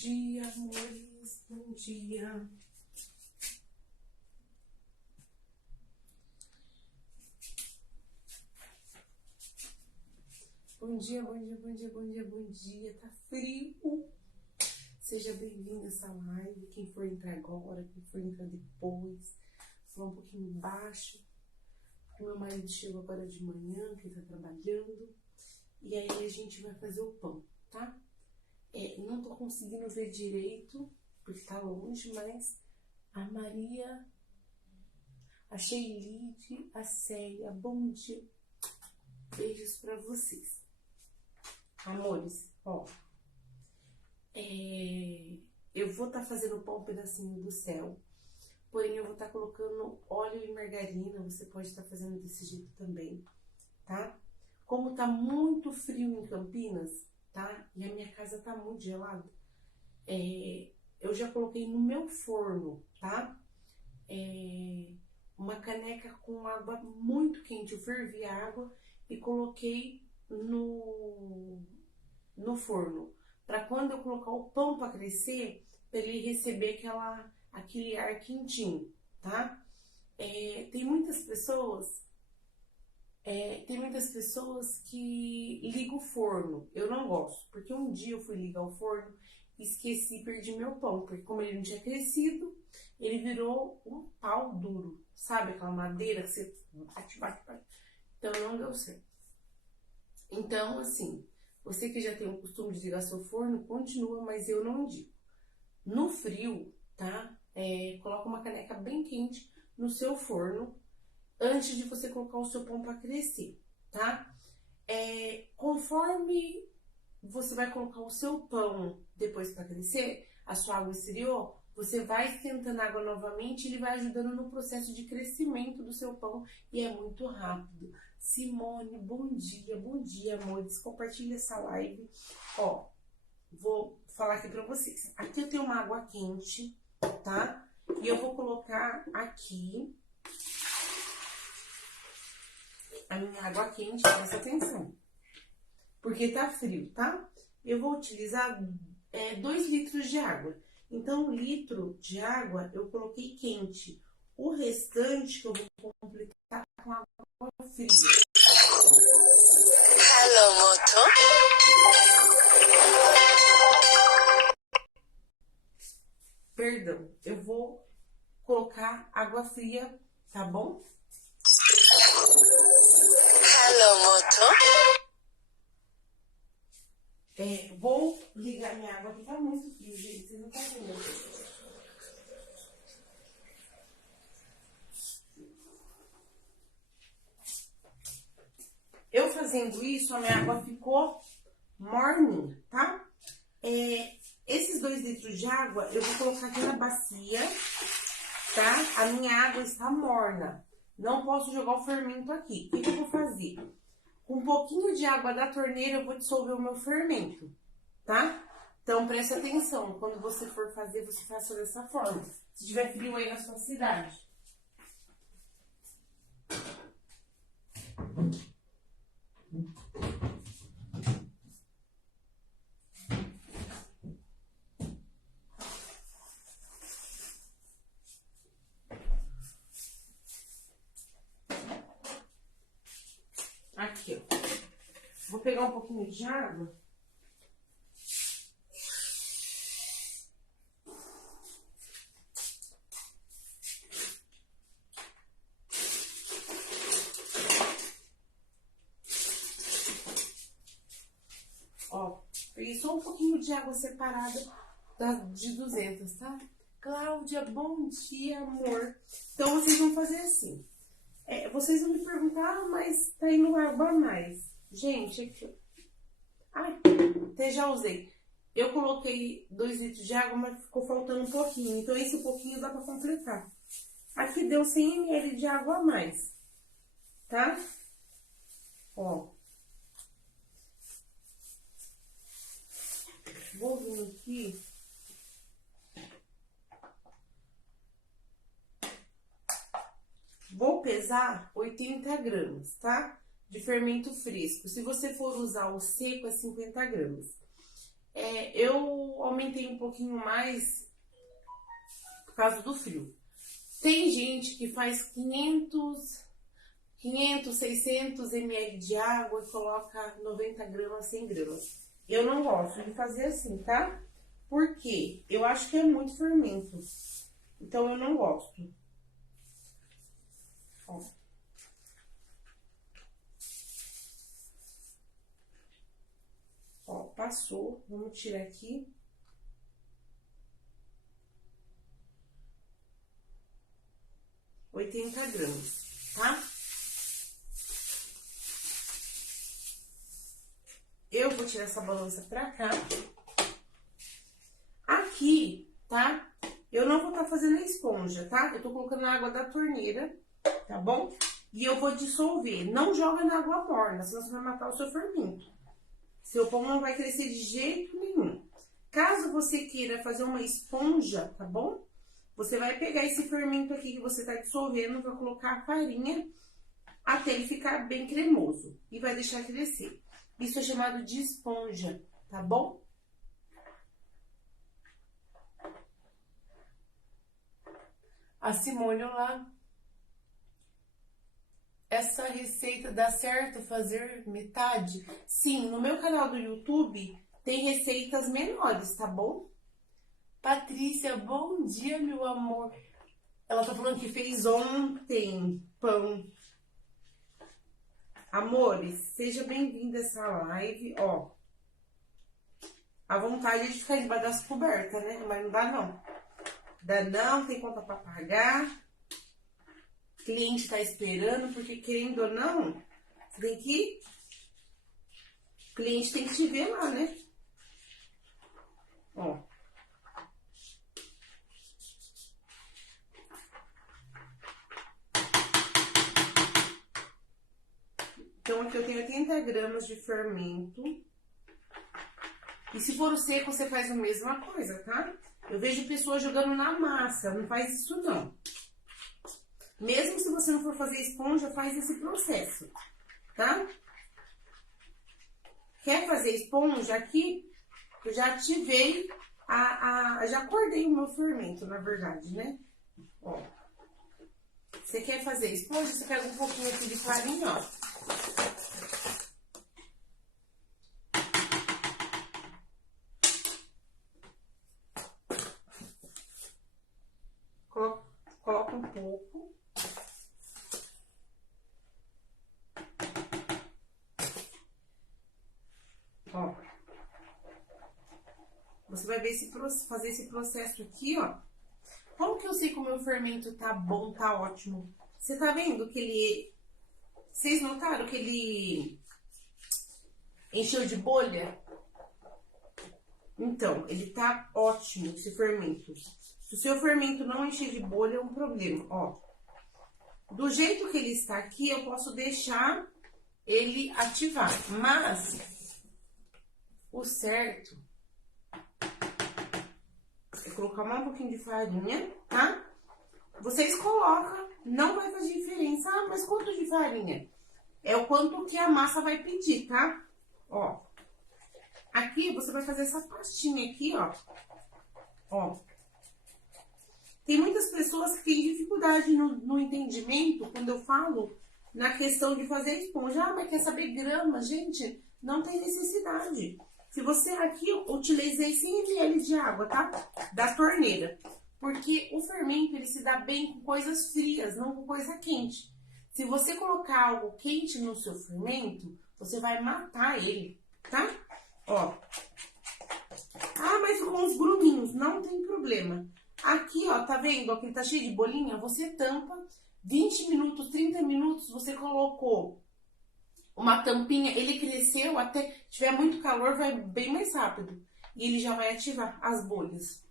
dia, amores, bom dia. Bom dia, bom dia, bom dia, bom dia, bom dia. Tá frio? Seja bem-vindo a essa live. Quem for entrar agora, quem for entrar depois, falar um pouquinho baixo. Meu marido chegou agora de manhã, que ele tá trabalhando. E aí a gente vai fazer o pão, tá? Não tô conseguindo ver direito, porque tá longe, mas a Maria, a Sheilide, a Célia, bom dia. Beijos pra vocês. Amores, ó. Eu vou estar fazendo o pão um pedacinho do céu. Porém, eu vou estar colocando óleo e margarina. Você pode estar fazendo desse jeito também, tá? Como tá muito frio em Campinas, tá? E a minha casa tá muito gelada. Eu já coloquei no meu forno, tá? Uma caneca com água muito quente. Eu fervi a água e coloquei no forno. Para quando eu colocar o pão para crescer, para ele receber aquele ar quentinho, tá? Tem muitas pessoas que ligam o forno. Eu não gosto, porque um dia eu fui ligar o forno, esqueci e perdi meu pão, porque como ele não tinha crescido, ele virou um pau duro, sabe? Aquela madeira que você bate. Então não deu certo. Então, assim, você que já tem o costume de ligar seu forno, continua, mas eu não indico. No frio, tá? Coloca uma caneca bem quente no seu forno antes de você colocar o seu pão para crescer, tá? Conforme você vai colocar o seu pão depois para crescer, a sua água esfriou, você vai esquentando a água novamente e ele vai ajudando no processo de crescimento do seu pão e é muito rápido. Simone, bom dia, amores. Compartilha essa live. Ó, vou falar aqui pra vocês. Aqui eu tenho uma água quente, tá? E eu vou colocar aqui a minha água quente, presta atenção. Porque tá frio, tá? Eu vou utilizar 2 litros de água. Então, 1 litro de água eu coloquei quente. O restante que eu vou completar com água fria. Hello, Moto. Perdão, eu vou colocar água fria, tá bom? Hello, Moto. Vou ligar minha água porque tá muito frio, gente. Vocês não estão vendo. Eu fazendo isso, a minha água ficou morninha, tá? Esses 2 litros de água eu vou colocar aqui na bacia, tá? A minha água está morna. Não posso jogar o fermento aqui. O que eu vou fazer? Com um pouquinho de água da torneira eu vou dissolver o meu fermento, tá? Então preste atenção. Quando você for fazer, você faça dessa forma. Se tiver frio aí na sua cidade. Aqui, ó. Vou pegar um pouquinho de água. Ó, peguei só um pouquinho de água separada de 200, tá? Cláudia, bom dia, amor. Então, vocês vão fazer assim. Vocês vão me perguntar, mas tá indo água a mais. Gente, aqui, ó. Ai, até já usei. Eu coloquei 2 litros de água, mas ficou faltando um pouquinho. Então, esse pouquinho dá pra completar. Aqui deu 100 ml de água a mais, tá? Ó. Vou vir aqui. Vou pesar 80 gramas, tá? De fermento fresco. Se você for usar o seco, é 50 gramas. Eu aumentei um pouquinho mais por causa do frio. Tem gente que faz 500, 600 ml de água e coloca 90 gramas, 100 gramas. Eu não gosto de fazer assim, tá? Porque eu acho que é muito fermento. Então, eu não gosto. Ó. Ó, passou. Vamos tirar aqui. $80, tá? Eu vou tirar essa balança pra cá. Aqui, tá? Eu não vou estar fazendo a esponja, tá? Eu tô colocando a água da torneira, tá bom? E eu vou dissolver. Não joga na água morna, senão você vai matar o seu fermento. Seu pão não vai crescer de jeito nenhum. Caso você queira fazer uma esponja, tá bom? Você vai pegar esse fermento aqui que você tá dissolvendo, vai colocar a farinha até ele ficar bem cremoso. E vai deixar crescer. Isso é chamado de esponja, tá bom? A Simone, olá. Essa receita dá certo fazer metade? Sim, no meu canal do YouTube tem receitas menores, tá bom? Patrícia, bom dia, meu amor. Ela tá falando que fez ontem pão. Amores, seja bem-vindo a essa live, ó. A vontade é de ficar debaixo das cobertas, né? Mas não dá não. Dá não, tem conta pra pagar. O cliente tá esperando, porque querendo ou não, você tem que... O cliente tem que te ver lá, né? Ó. Então, aqui eu tenho 80 gramas de fermento. E se for o seco, você faz a mesma coisa, tá? Eu vejo pessoas jogando na massa, não faz isso não. Mesmo se você não for fazer esponja, faz esse processo, tá? Quer fazer esponja? Aqui, eu já ativei, já acordei o meu fermento, na verdade, né? Ó. Você quer fazer esponja, você pega um pouquinho aqui de farinha, ó. Coloca um pouco. Ó. Você vai ver fazer esse processo aqui, ó. Como que eu sei que o meu fermento tá bom, tá ótimo? Você tá vendo que ele... Vocês notaram que ele encheu de bolha? Então, ele tá ótimo, esse fermento. Se o seu fermento não encher de bolha, é um problema, ó. Do jeito que ele está aqui, eu posso deixar ele ativar. Mas, o certo é colocar um pouquinho de farinha, tá? Vocês colocam, não vai fazer diferença. Ah, mas quanto de farinha? É o quanto que a massa vai pedir, tá? Ó. Aqui, você vai fazer essa pastinha aqui, ó. Ó. Tem muitas pessoas que têm dificuldade no entendimento quando eu falo na questão de fazer esponja. Ah, mas quer saber grama? Gente, não tem necessidade. Se você aqui, eu utilizei 100 ml de água, tá? Da torneira. Porque o fermento, ele se dá bem com coisas frias, não com coisa quente. Se você colocar algo quente no seu fermento, você vai matar ele, tá? Ó. Ah, mas ficou uns gruminhos. Não tem problema. Aqui, ó, tá vendo? Aqui tá cheio de bolinha. Você tampa, 20 minutos, 30 minutos, você colocou uma tampinha. Ele cresceu até tiver muito calor, vai bem mais rápido. E ele já vai ativar as bolhas.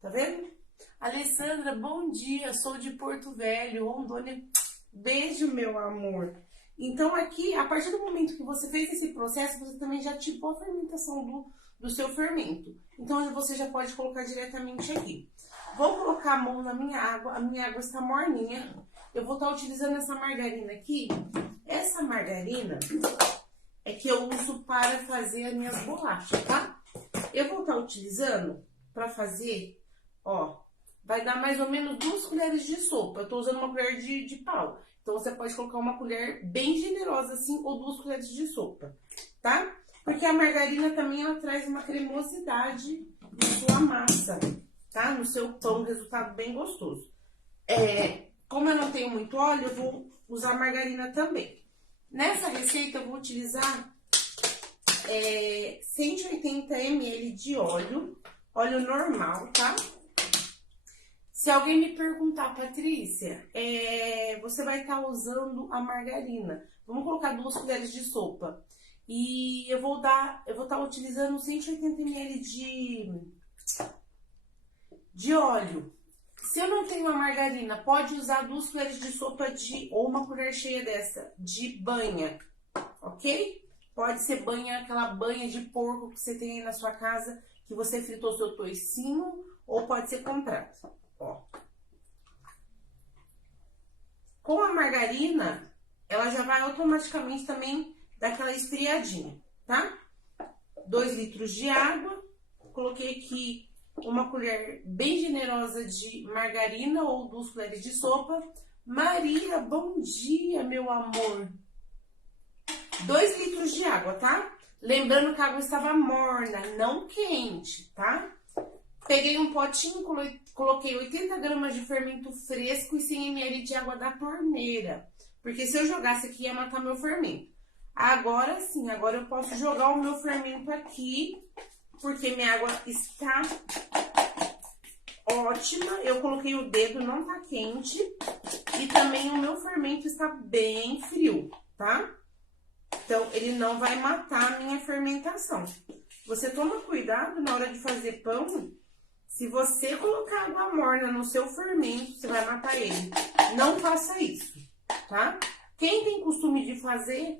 Tá vendo? Alessandra, bom dia. Sou de Porto Velho, Rondônia. Beijo, meu amor. Então, aqui, a partir do momento que você fez esse processo, você também já ativou a fermentação do seu fermento. Então, você já pode colocar diretamente aqui. Vou colocar a mão na minha água. A minha água está morninha. Eu vou estar utilizando essa margarina aqui. Essa margarina, é que eu uso para fazer as minhas bolachas, tá? Eu vou estar utilizando para fazer, ó, vai dar mais ou menos 2 colheres de sopa. Eu tô usando uma colher de pau. Então, você pode colocar uma colher bem generosa assim, ou 2 colheres de sopa, tá? Porque a margarina também, ela traz uma cremosidade na sua massa, tá? No seu pão, resultado bem gostoso. Como eu não tenho muito óleo, eu vou usar margarina também. Nessa receita, eu vou utilizar 180 ml de óleo normal, tá? Se alguém me perguntar, Patrícia, você vai estar usando a margarina. Vamos colocar 2 colheres de sopa. E eu vou estar utilizando 180 ml de óleo. Se eu não tenho a margarina, pode usar 2 colheres de sopa ou uma colher cheia dessa, de banha, ok? Pode ser banha, aquela banha de porco que você tem aí na sua casa, que você fritou seu toicinho, ou pode ser comprado, ó. Com a margarina, ela já vai automaticamente também dar aquela esfriadinha, tá? 2 litros de água, coloquei aqui uma colher bem generosa de margarina ou 2 colheres de sopa. Maria, bom dia, meu amor. 2 litros de água, tá? Lembrando que a água estava morna, não quente, tá? Peguei um potinho, coloquei 80 gramas de fermento fresco e 100 ml de água da torneira. Porque se eu jogasse aqui, ia matar meu fermento. Agora sim, agora eu posso jogar o meu fermento aqui, porque minha água está ótima. Eu coloquei o dedo, não tá quente. E também o meu fermento está bem frio, tá? Então, ele não vai matar a minha fermentação. Você toma cuidado na hora de fazer pão. Se você colocar água morna no seu fermento, você vai matar ele. Não faça isso, tá? Quem tem costume de fazer...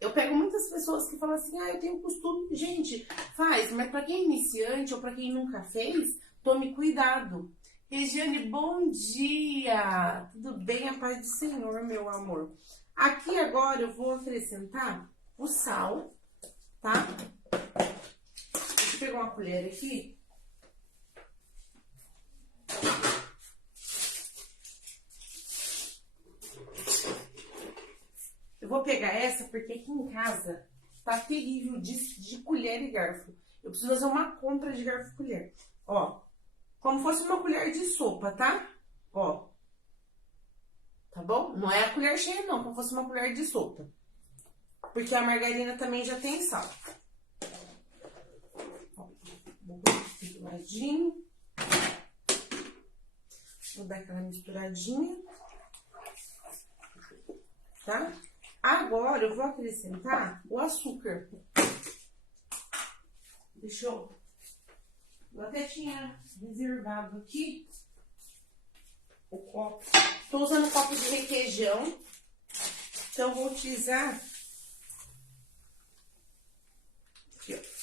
Eu pego muitas pessoas que falam assim, eu tenho costume. Gente, faz, mas para quem é iniciante ou para quem nunca fez, tome cuidado. Regiane, bom dia! Tudo bem? A paz do Senhor, meu amor. Aqui agora eu vou acrescentar o sal, tá? Deixa eu pegar uma colher aqui. Eu vou pegar essa porque aqui em casa tá terrível de colher e garfo. Eu preciso fazer uma compra de garfo e colher. Ó, como fosse uma colher de sopa, tá? Ó, tá bom? Não é a colher cheia não, como fosse uma colher de sopa. Porque a margarina também já tem sal. Ó, vou colocar aqui do ladinho. Vou dar aquela misturadinha. Tá? Agora, eu vou acrescentar o açúcar. Deixa eu... Eu até tinha reservado aqui o copo. Tô usando um copo de requeijão. Então, eu vou utilizar... Aqui, ó.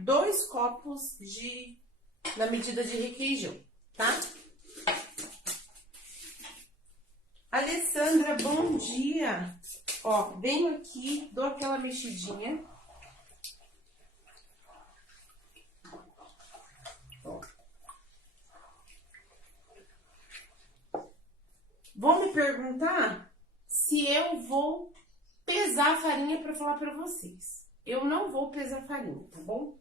2 copos na medida de requeijão, tá? Alessandra, bom dia! Ó, venho aqui, dou aquela mexidinha. Ó. Vão me perguntar se eu vou pesar a farinha para falar para vocês. Eu não vou pesar a farinha, tá bom?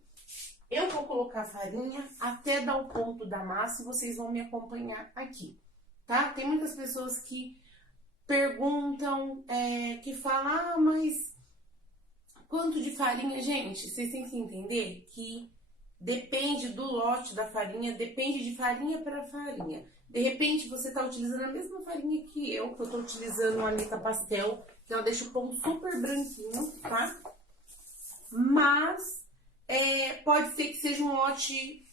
Eu vou colocar a farinha até dar o ponto da massa e vocês vão me acompanhar aqui, tá? Tem muitas pessoas que perguntam, que falam, mas quanto de farinha? Gente, vocês têm que entender que depende do lote da farinha, depende de farinha para farinha. De repente, você tá utilizando a mesma farinha que eu tô utilizando a Anitta Pastel, que ela deixa o pão super branquinho, tá? Mas... pode ser que seja um lote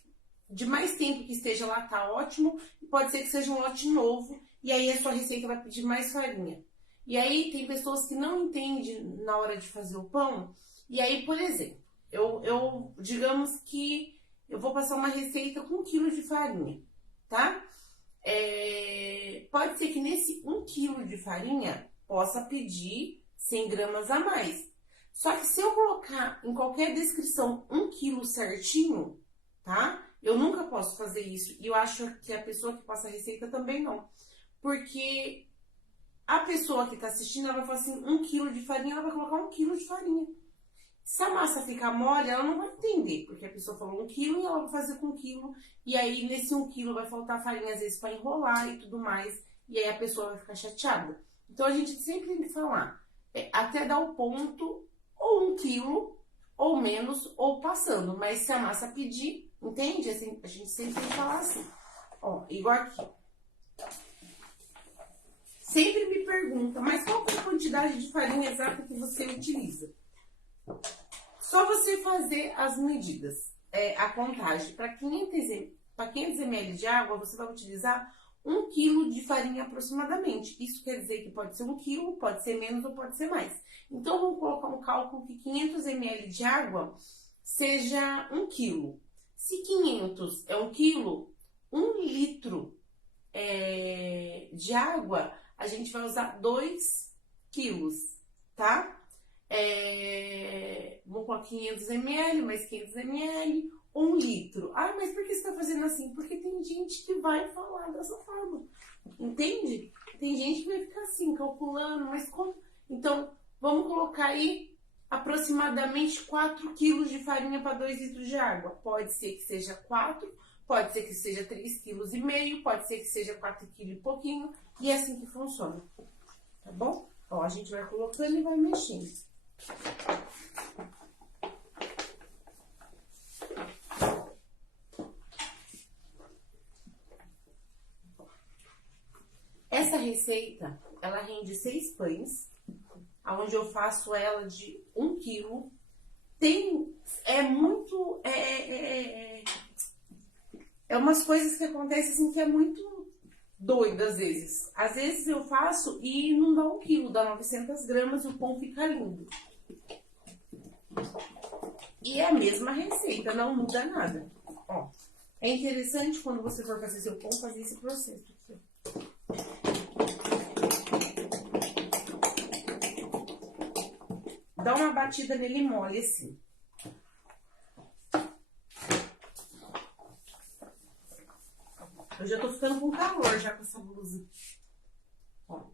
de mais tempo que esteja lá, tá ótimo. E pode ser que seja um lote novo, e aí a sua receita vai pedir mais farinha. E aí tem pessoas que não entendem na hora de fazer o pão. E aí, por exemplo, digamos que eu vou passar uma receita com 1 quilo de farinha, tá? Pode ser que nesse 1 quilo de farinha possa pedir 100 gramas a mais. Só que se eu colocar em qualquer descrição 1 quilo certinho, tá? Eu nunca posso fazer isso. E eu acho que a pessoa que passa a receita também não. Porque a pessoa que tá assistindo, ela vai falar assim, 1 quilo de farinha, ela vai colocar 1 quilo de farinha. Se a massa ficar mole, ela não vai entender, porque a pessoa falou 1 quilo e ela vai fazer com 1 quilo. E aí, nesse 1 quilo vai faltar farinha, às vezes, para enrolar e tudo mais. E aí a pessoa vai ficar chateada. Então, a gente sempre tem que falar, até dar o ponto, ou 1 quilo, ou menos, ou passando. Mas se a massa pedir, entende? Assim, a gente sempre tem que falar assim. Ó, igual aqui. Sempre me pergunta, mas qual é a quantidade de farinha exata que você utiliza? Só você fazer as medidas, a contagem. Para 500 ml de água, você vai utilizar 1 quilo de farinha aproximadamente. Isso quer dizer que pode ser 1 quilo, pode ser menos ou pode ser mais. Então, vamos colocar um cálculo que 500 ml de água seja 1 quilo. Se 500 é 1 quilo, 1 litro de água, a gente vai usar 2 quilos, tá? Vamos colocar 500 ml, mais 500 ml, 1 litro. Ah, mas por que você tá fazendo assim? Porque tem gente que vai falar dessa forma, entende? Tem gente que vai ficar assim, calculando, mas como? Então, vamos colocar aí aproximadamente 4 quilos de farinha para 2 litros de água. Pode ser que seja 4, pode ser que seja 3,5 kg, pode ser que seja 4 kg e pouquinho, e é assim que funciona, tá bom? Ó, a gente vai colocando e vai mexendo. Essa receita, ela rende 6 pães, onde eu faço ela de 1 quilo. É umas coisas que acontecem assim que é muito doida às vezes. Às vezes eu faço e não dá 1 quilo, dá 900 gramas e o pão fica lindo. E é a mesma receita, não muda nada. Ó, é interessante quando você for fazer seu pão, fazer esse processo aqui. Dá uma batida nele mole assim. Eu já tô ficando com calor já com essa blusa. Ó.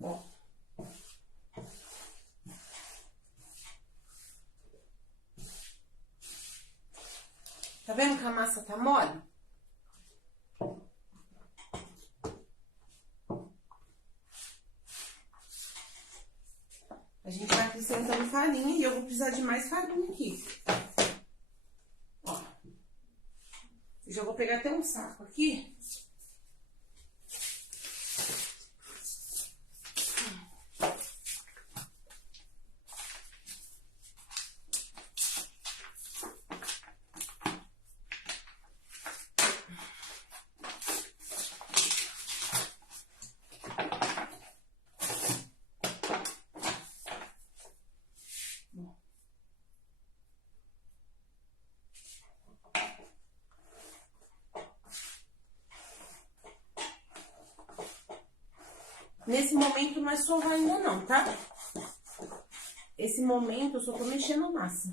Ó. Tá vendo que a massa tá mole? A gente vai acrescentando farinha e eu vou precisar de mais farinha aqui. Ó. Eu já vou pegar até um saco aqui. Nesse momento não é sovar ainda não, tá? Esse momento eu só tô mexendo a massa.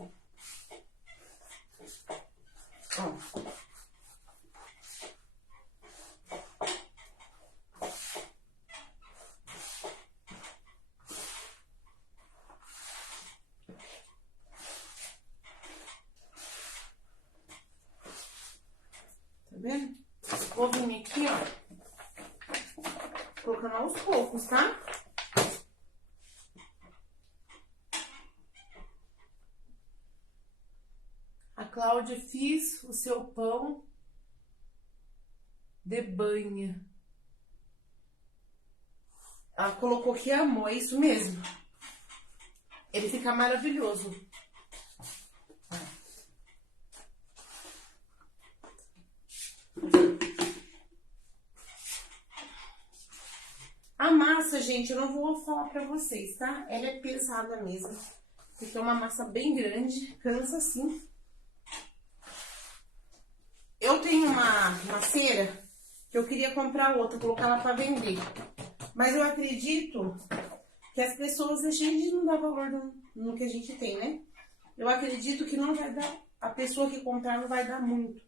Ó. Tá vendo? Vou vir aqui, ó. Colocando aos poucos, tá? A Cláudia, fiz o seu pão de banha. Ela colocou que amou, é isso mesmo. Ele fica maravilhoso. gente, eu não vou falar pra vocês, tá? Ela é pesada mesmo. Porque é uma massa bem grande, cansa sim. Eu tenho uma cera que eu queria comprar outra, colocar ela pra vender. Mas eu acredito que as pessoas, a gente não dá valor no que a gente tem, né? Eu acredito que não vai dar, a pessoa que comprar não vai dar muito.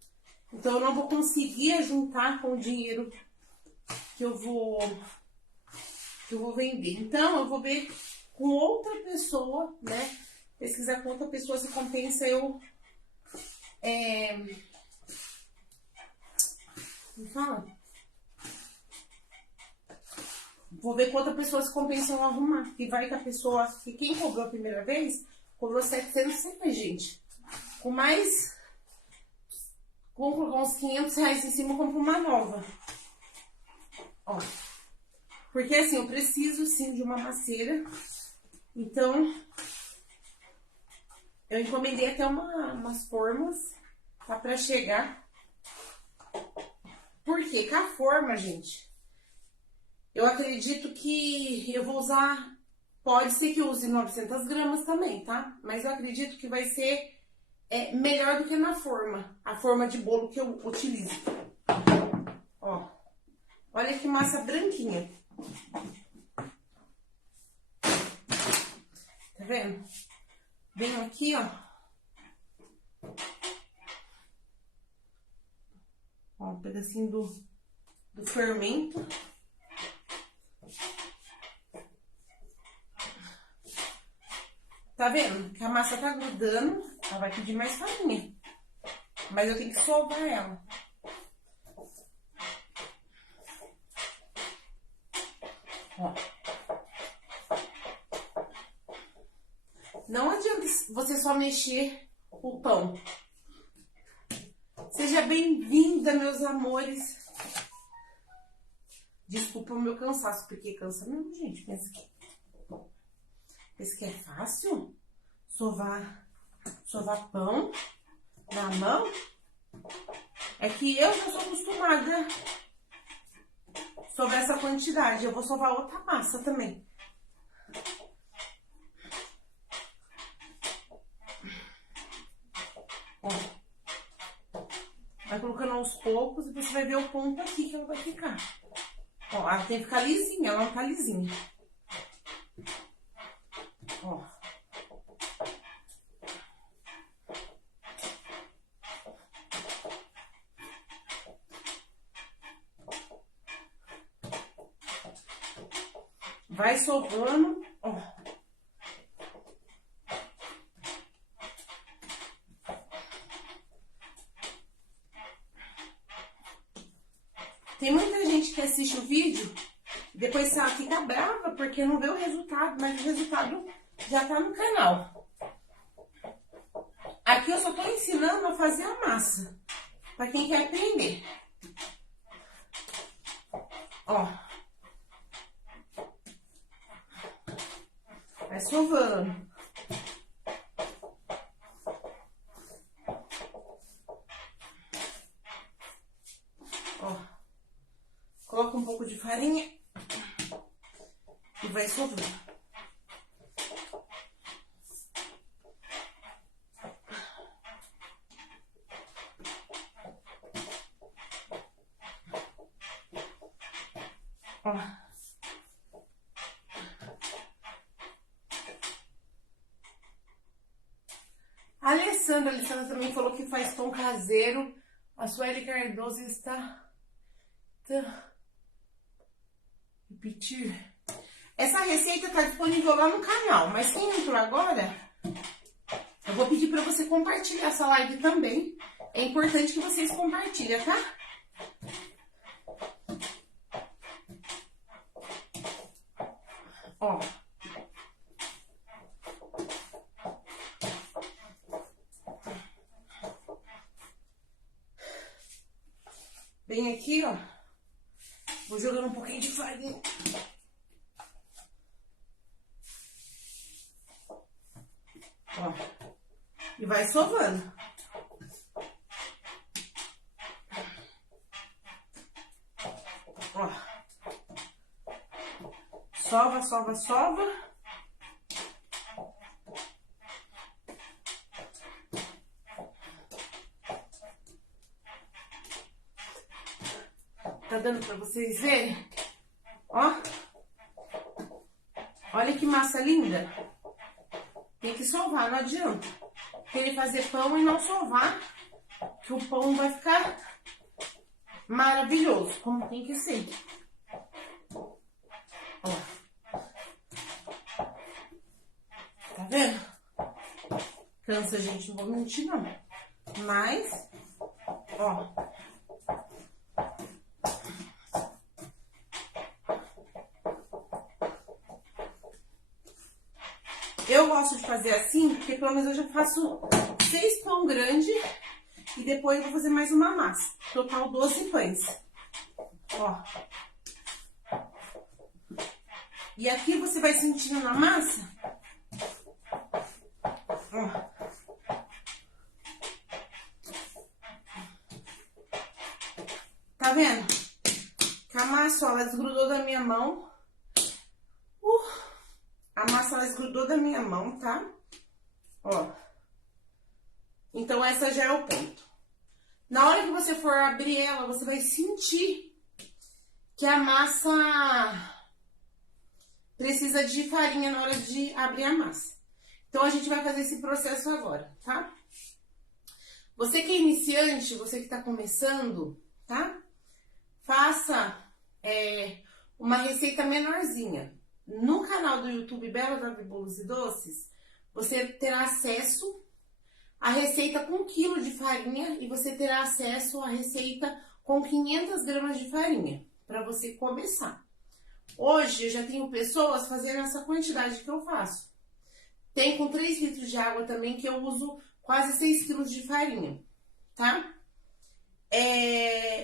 Então eu não vou conseguir juntar com o dinheiro que eu vou vender. Então eu vou ver com outra pessoa, né? Pesquisar com outra pessoa se compensa eu... Como fala? Vou ver com outra pessoa se compensa eu arrumar. E vai que a pessoa, que quem cobrou a primeira vez, cobrou 700, gente. Com mais... Compro uns 500 reais em cima, eu compro uma nova. Ó. Porque assim, eu preciso sim de uma maceira. Então, eu encomendei até umas formas, tá, pra chegar. Porque com a forma, gente, eu acredito que eu vou usar... Pode ser que eu use 900 gramas também, tá? Mas eu acredito que vai ser melhor do que na forma. A forma de bolo que eu utilizo. Ó. Olha que massa branquinha. Tá vendo? Venho aqui, ó. Ó, um pedacinho do fermento. Tá vendo? Que a massa tá grudando, ela vai pedir mais farinha. Mas eu tenho que sovar ela. Ó. Não adianta você só mexer o pão. Seja bem-vinda, meus amores. Desculpa o meu cansaço, porque cansa mesmo, gente. Pensa que é fácil sovar pão na mão. É que eu já sou acostumada sobre essa quantidade. Eu vou sovar outra massa também. Ó. Vai colocando aos poucos e você vai ver o ponto aqui que ela vai ficar. Ó, ela tem que ficar lisinha, ela não tá lisinha. Ó. Vai sovando, ó. Tem muita gente que assiste o vídeo, depois ela fica brava porque não vê o resultado, mas o resultado já tá no canal. Aqui eu só tô ensinando a fazer a massa, pra quem quer aprender. Ó. Vai sovando. Ó. Coloca um pouco de farinha e vai sovando. Ó. A Alessandra também falou que faz pão caseiro. A Sueli Cardoso está... Repetir. Essa receita tá disponível lá no canal, mas quem entrou agora, eu vou pedir para você compartilhar essa live também. É importante que vocês compartilhem, tá? Ó. Bem aqui, ó. Vou jogando um pouquinho de farinha. Ó. E vai sovando. Ó. Só sova, sova. Tá dando pra vocês verem? Ó. Olha que massa linda. Tem que sovar, não adianta. Querer fazer pão e não sovar, que o pão vai ficar maravilhoso, como tem que ser. Ó. Tá vendo? Cansa, gente, não vou mentir não. Mas, ó. Eu gosto de fazer assim, porque pelo menos eu já faço 6 pão grande e depois eu vou fazer mais uma massa. Total 12 pães. Ó. E aqui você vai sentindo na massa. Ó. Tá vendo? Que a massa, ó, ela desgrudou da minha mão. A massa, ela desgrudou da minha mão, tá? Ó. Então, essa já é o ponto. Na hora que você for abrir ela, você vai sentir que a massa precisa de farinha na hora de abrir a massa. Então, a gente vai fazer esse processo agora, tá? Você que é iniciante, você que tá começando, tá? Faça uma receita menorzinha. No canal do YouTube Bela Davi Bolos e Doces, você terá acesso à receita com 1 kg de farinha e você terá acesso à receita com 500 gramas de farinha, para você começar. Hoje eu já tenho pessoas fazendo essa quantidade que eu faço. Tem com 3 litros de água também, que eu uso quase 6 kg de farinha, tá?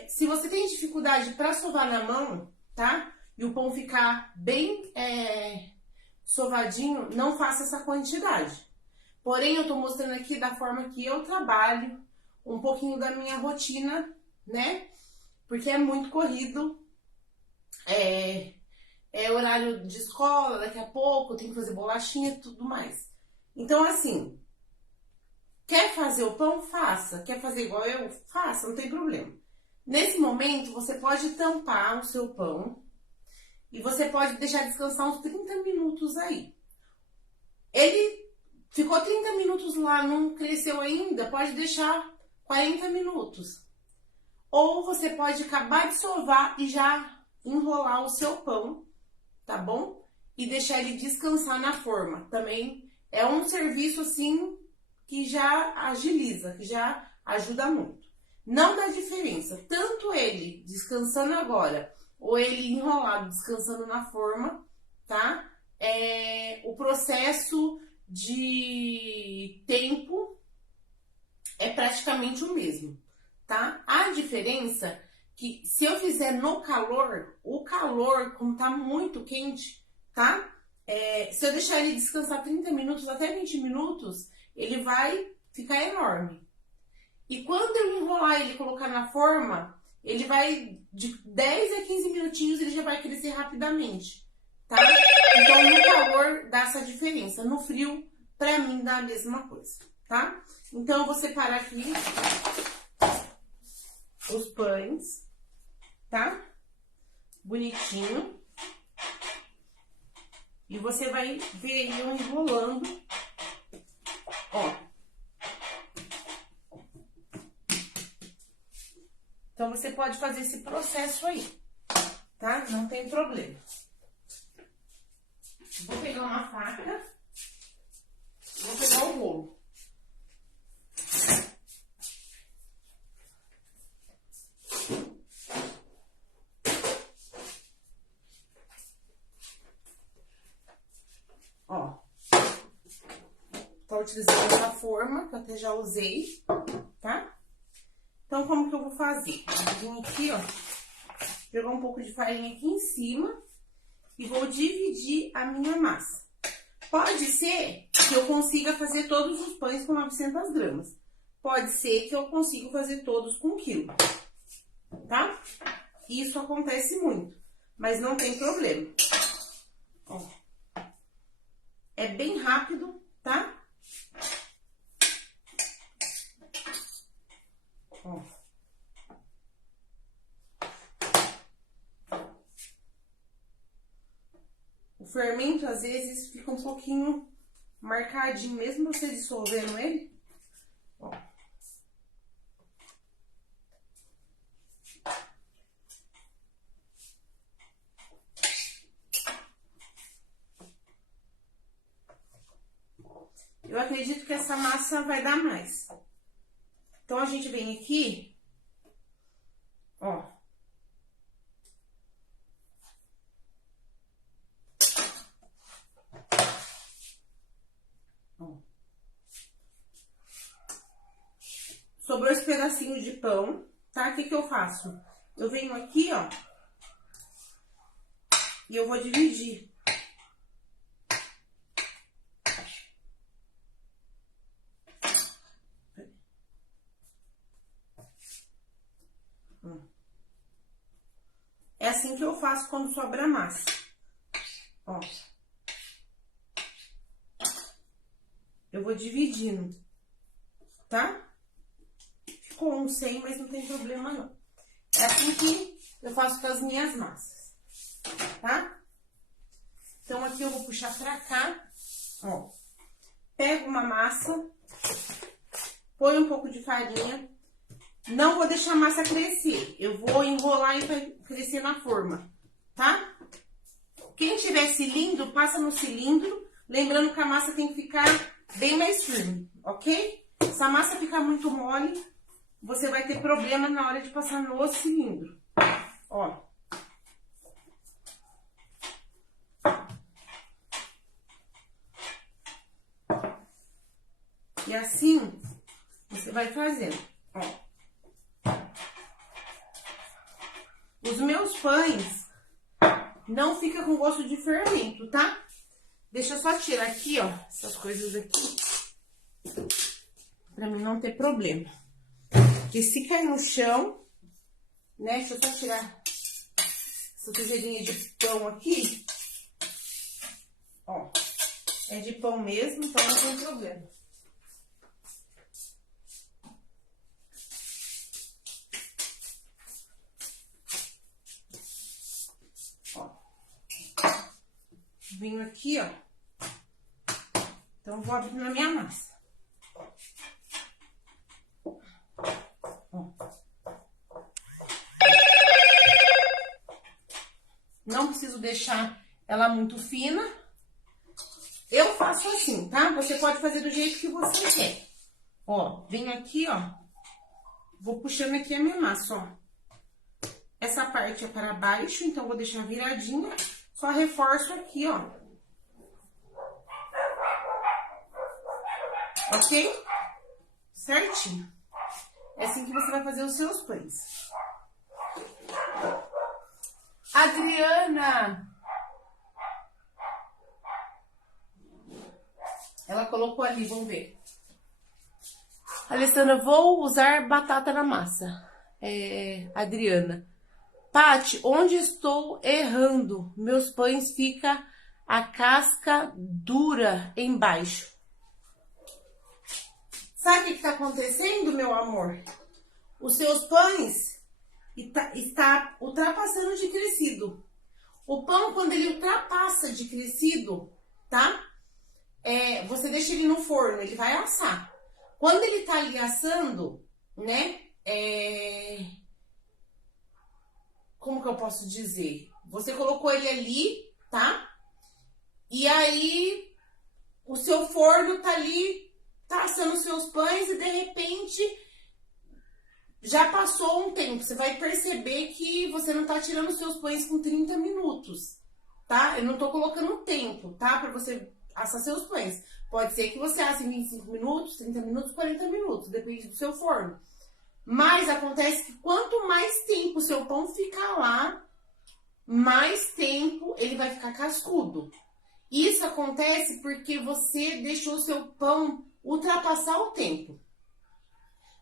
Se você tem dificuldade para sovar na mão, tá? E o pão ficar bem sovadinho, não faça essa quantidade. Porém, eu tô mostrando aqui da forma que eu trabalho, um pouquinho da minha rotina, né? Porque é muito corrido, é horário de escola, daqui a pouco tem que fazer bolachinha e tudo mais. Então, assim, quer fazer o pão? Faça. Quer fazer igual eu? Faça, não tem problema. Nesse momento, você pode tampar o seu pão, e você pode deixar descansar uns 30 minutos aí. Ele ficou 30 minutos lá, não cresceu ainda, pode deixar 40 minutos. Ou você pode acabar de sovar e já enrolar o seu pão, tá bom? E deixar ele descansar na forma. Também é um serviço assim que já agiliza, que já ajuda muito. Não dá diferença, tanto ele descansando agora ou ele enrolado, descansando na forma, tá? O processo de tempo é praticamente o mesmo, tá? A diferença é que se eu fizer no calor, o calor, como tá muito quente, tá? Se eu deixar ele descansar 30 minutos, até 20 minutos, ele vai ficar enorme. E quando eu enrolar ele e colocar na forma, ele vai, de 10 a 15 minutinhos, ele já vai crescer rapidamente, tá? Então, no calor dá essa diferença. No frio, pra mim, dá a mesma coisa, tá? Então, eu vou separar aqui os pães, tá? Bonitinho. E você vai ver eu enrolando, ó. Então, você pode fazer esse processo aí, tá? Não tem problema. Vou pegar uma faca, vou pegar o rolo. Ó, tô utilizando essa forma, que eu até já usei, tá? Então, como que eu vou fazer? Eu vou vir aqui, ó, jogar um pouco de farinha aqui em cima e vou dividir a minha massa. Pode ser que eu consiga fazer todos os pães com 900 gramas. Pode ser que eu consiga fazer todos com 1 quilo, tá? Isso acontece muito, mas não tem problema. Ó. É bem rápido, tá? Ó. O fermento, às vezes, fica um pouquinho marcadinho, mesmo você dissolvendo ele. Ó. Eu acredito que essa massa vai dar mais. Então, a gente vem aqui, ó. Sobrou esse pedacinho de pão, tá? O que que eu faço? Eu venho aqui, ó, e eu vou dividir. É assim que eu faço quando sobra massa. Ó. Eu vou dividindo, tá? Ficou um sem, mas não tem problema não. É assim que eu faço com as minhas massas, tá? Então, aqui eu vou puxar pra cá, ó. Pego uma massa, põe um pouco de farinha. Não vou deixar a massa crescer. Eu vou enrolar e vai crescer na forma, tá? Quem tiver cilindro, passa no cilindro. Lembrando que a massa tem que ficar bem mais firme, ok? Se a massa ficar muito mole, você vai ter problema na hora de passar no cilindro. Ó. E assim, você vai fazendo, ó. Os meus pães não ficam com gosto de fermento, tá? Deixa eu só tirar aqui, ó, essas coisas aqui. Pra mim não ter problema. Porque se cair no chão, né? Deixa eu só tirar essa sujeirinha de pão aqui. Ó, é de pão mesmo, então não tem problema. Venho aqui, ó. Então, vou abrir na minha massa. Ó. Não preciso deixar ela muito fina. Eu faço assim, tá? Você pode fazer do jeito que você quer. Ó, venho aqui, ó. Vou puxando aqui a minha massa, ó. Essa parte é para baixo, então vou deixar viradinha. Só reforço aqui, ó. Ok? Certinho. É assim que você vai fazer os seus pães. Adriana! Ela colocou ali, vamos ver. Alessandra, vou usar batata na massa. Adriana. Pati, onde estou errando? Meus pães ficam a casca dura embaixo. Sabe o que está acontecendo, meu amor? Os seus pães está ultrapassando de crescido. O pão, quando ele ultrapassa de crescido, tá? Você deixa ele no forno, ele vai assar. Quando ele tá ali assando, né? Como que eu posso dizer? Você colocou ele ali, tá? E aí, o seu forno tá ali, tá assando os seus pães e de repente já passou um tempo. Você vai perceber que você não tá tirando os seus pães com 30 minutos, tá? Eu não tô colocando tempo, tá? Pra você assar seus pães. Pode ser que você asse em 25 minutos, 30 minutos, 40 minutos, depende do seu forno. Mas acontece que quanto mais tempo o seu pão ficar lá, mais tempo ele vai ficar cascudo. Isso acontece porque você deixou o seu pão ultrapassar o tempo.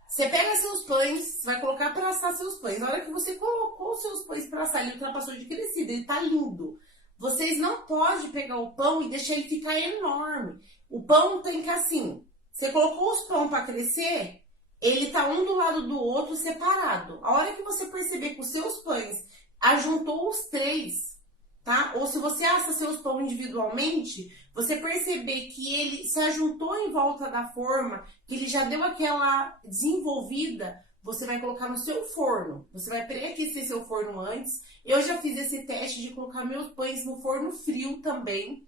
Você pega seus pães, vai colocar para assar seus pães. Na hora que você colocou os seus pães para assar, ele ultrapassou de crescida, ele tá lindo. vocês não podem pegar o pão e deixar ele ficar enorme. O pão tem que assim, você colocou os pão para crescer, ele tá um do lado do outro separado. A hora que você perceber que os seus pães ajuntou os três, tá? Ou se você assa seus pão individualmente, você perceber que ele se ajuntou em volta da forma, que ele já deu aquela desenvolvida, você vai colocar no seu forno. Você vai pré-aquecer seu forno antes. Eu já fiz esse teste de colocar meus pães no forno frio também,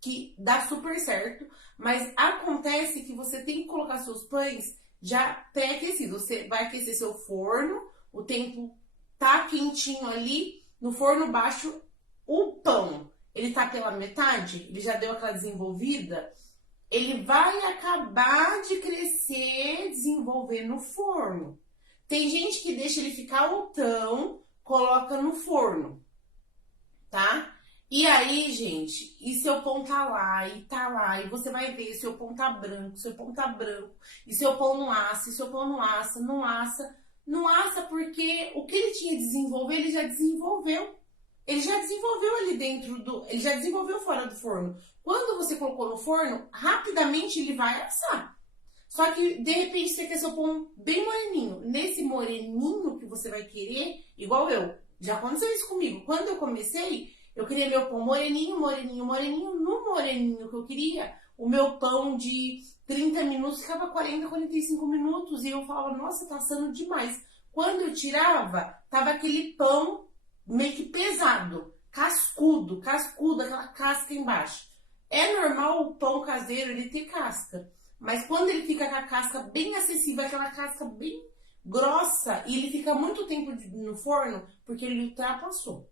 que dá super certo. Mas acontece que você tem que colocar seus pães já pré-aquecidos. Você vai aquecer seu forno, o tempo tá quentinho ali, no forno baixo, o pão, ele tá pela metade, ele já deu aquela desenvolvida, ele vai acabar de crescer, desenvolver no forno. Tem gente que deixa ele ficar altão, coloca no forno, tá? E aí, gente, e seu pão tá lá, e você vai ver, seu pão tá branco, e seu pão não assa, e seu pão não assa, não assa porque o que ele tinha de desenvolver, ele já desenvolveu. Ele já desenvolveu ali dentro ele já desenvolveu fora do forno. Quando você colocou no forno, rapidamente ele vai assar. Só que, de repente, você quer seu pão bem moreninho. Nesse moreninho que você vai querer, igual eu. Já aconteceu isso comigo. Quando eu comecei, eu queria meu pão moreninho. No moreninho que eu queria, o meu pão de 30 minutos ficava 40, 45 minutos. E eu falava, nossa, tá assando demais. Quando eu tirava, tava aquele pão meio que pesado, cascudo, aquela casca embaixo. É normal o pão caseiro ele ter casca, mas quando ele fica com a casca bem acessível, aquela casca bem grossa, e ele fica muito tempo no forno, porque ele ultrapassou,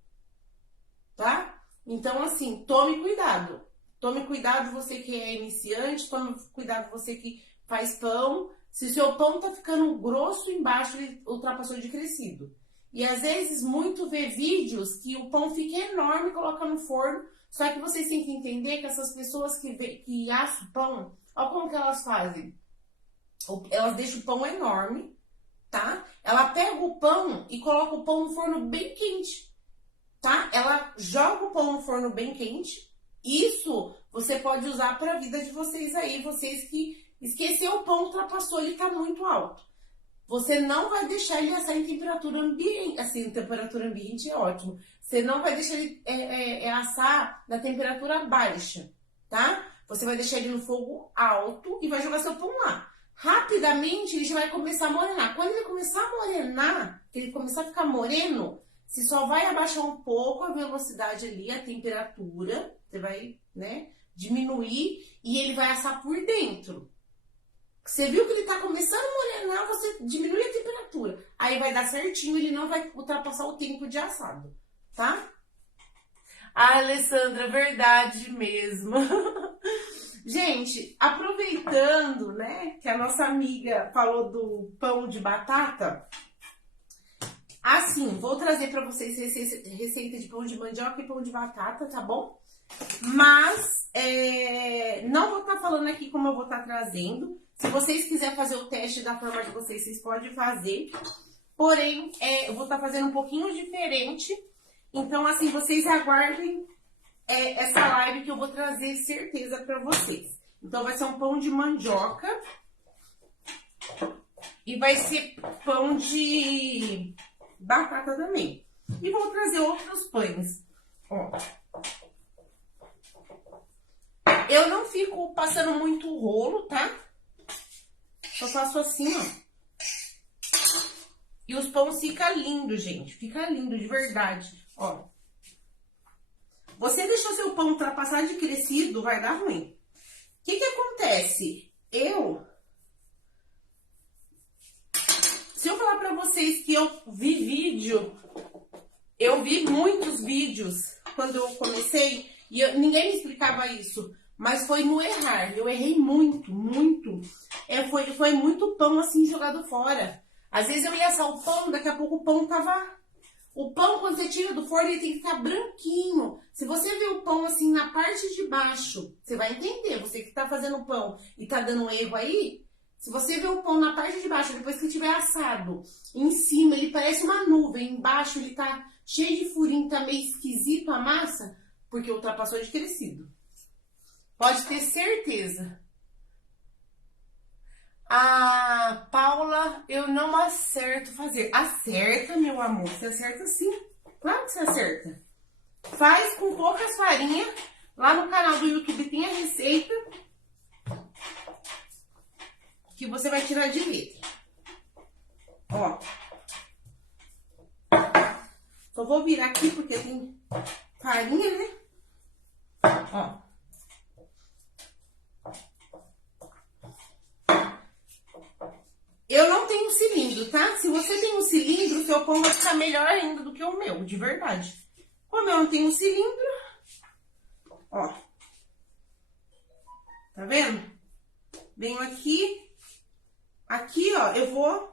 tá? Então, assim, tome cuidado. Tome cuidado você que é iniciante, tome cuidado você que faz pão. Se o seu pão tá ficando grosso embaixo, ele ultrapassou de crescido. E às vezes, muito vê vídeos que o pão fica enorme e coloca no forno. Só que vocês têm que entender que essas pessoas que assam pão, olha como que elas fazem. Elas deixam o pão enorme, tá? Ela pega o pão e coloca o pão no forno bem quente, tá? Ela joga o pão no forno bem quente. Isso você pode usar para a vida de vocês aí. Vocês que esqueceu o pão, ultrapassou, ele tá muito alto. Você não vai deixar ele assar em temperatura ambiente. Assim, temperatura ambiente é ótimo. Você não vai deixar ele assar na temperatura baixa, tá? Você vai deixar ele no fogo alto e vai jogar seu pão lá. Rapidamente ele já vai começar a morenar. Quando ele começar a morenar, que ele começar a ficar moreno, você só vai abaixar um pouco a velocidade ali, a temperatura. Você vai, né, diminuir e ele vai assar por dentro. Você viu que ele tá começando a morenar, você diminui a temperatura. Aí vai dar certinho, ele não vai ultrapassar o tempo de assado, tá? Ah, Alessandra, verdade mesmo. Gente, aproveitando, né, que a nossa amiga falou do pão de batata, assim, vou trazer para vocês receita de pão de mandioca e pão de batata, tá bom? Mas, não vou estar falando aqui como eu vou estar trazendo. Se vocês quiserem fazer o teste da forma de vocês, vocês podem fazer. Porém, eu vou estar fazendo um pouquinho diferente. Então, assim, vocês aguardem essa live que eu vou trazer certeza para vocês. Então, vai ser um pão de mandioca. E vai ser pão de batata também. E vou trazer outros pães. Ó. Eu não fico passando muito rolo, tá? Só faço assim, ó. E os pães ficam lindos, gente. Fica lindo, de verdade. Ó. Você deixou seu pão ultrapassar de crescido, vai dar ruim. O que acontece? Se eu falar pra vocês que eu vi muitos vídeos quando eu comecei, e ninguém me explicava isso. Mas foi no errar. Eu errei muito. Foi muito pão assim jogado fora. Às vezes eu ia assar o pão, daqui a pouco o pão tava... O pão, quando você tira do forno, ele tem que ficar branquinho. Se você vê o pão assim na parte de baixo, você vai entender. Você que tá fazendo o pão e tá dando um erro aí, se você vê o pão na parte de baixo, depois que tiver assado, em cima ele parece uma nuvem, embaixo ele tá cheio de furinho, tá meio esquisito a massa, porque ultrapassou de crescido. Pode ter certeza. A Paula, eu não acerto fazer. Acerta, meu amor, você acerta sim. Claro que você acerta. Faz com poucas farinhas. Lá no canal do YouTube tem a receita que você vai tirar de letra. Ó. Só vou virar aqui porque tem farinha, né? Ó. Eu não tenho cilindro, tá? Se você tem um cilindro, o seu pão vai ficar melhor ainda do que o meu, de verdade. Como eu não tenho cilindro, ó. Tá vendo? Venho aqui. Aqui, ó, eu vou...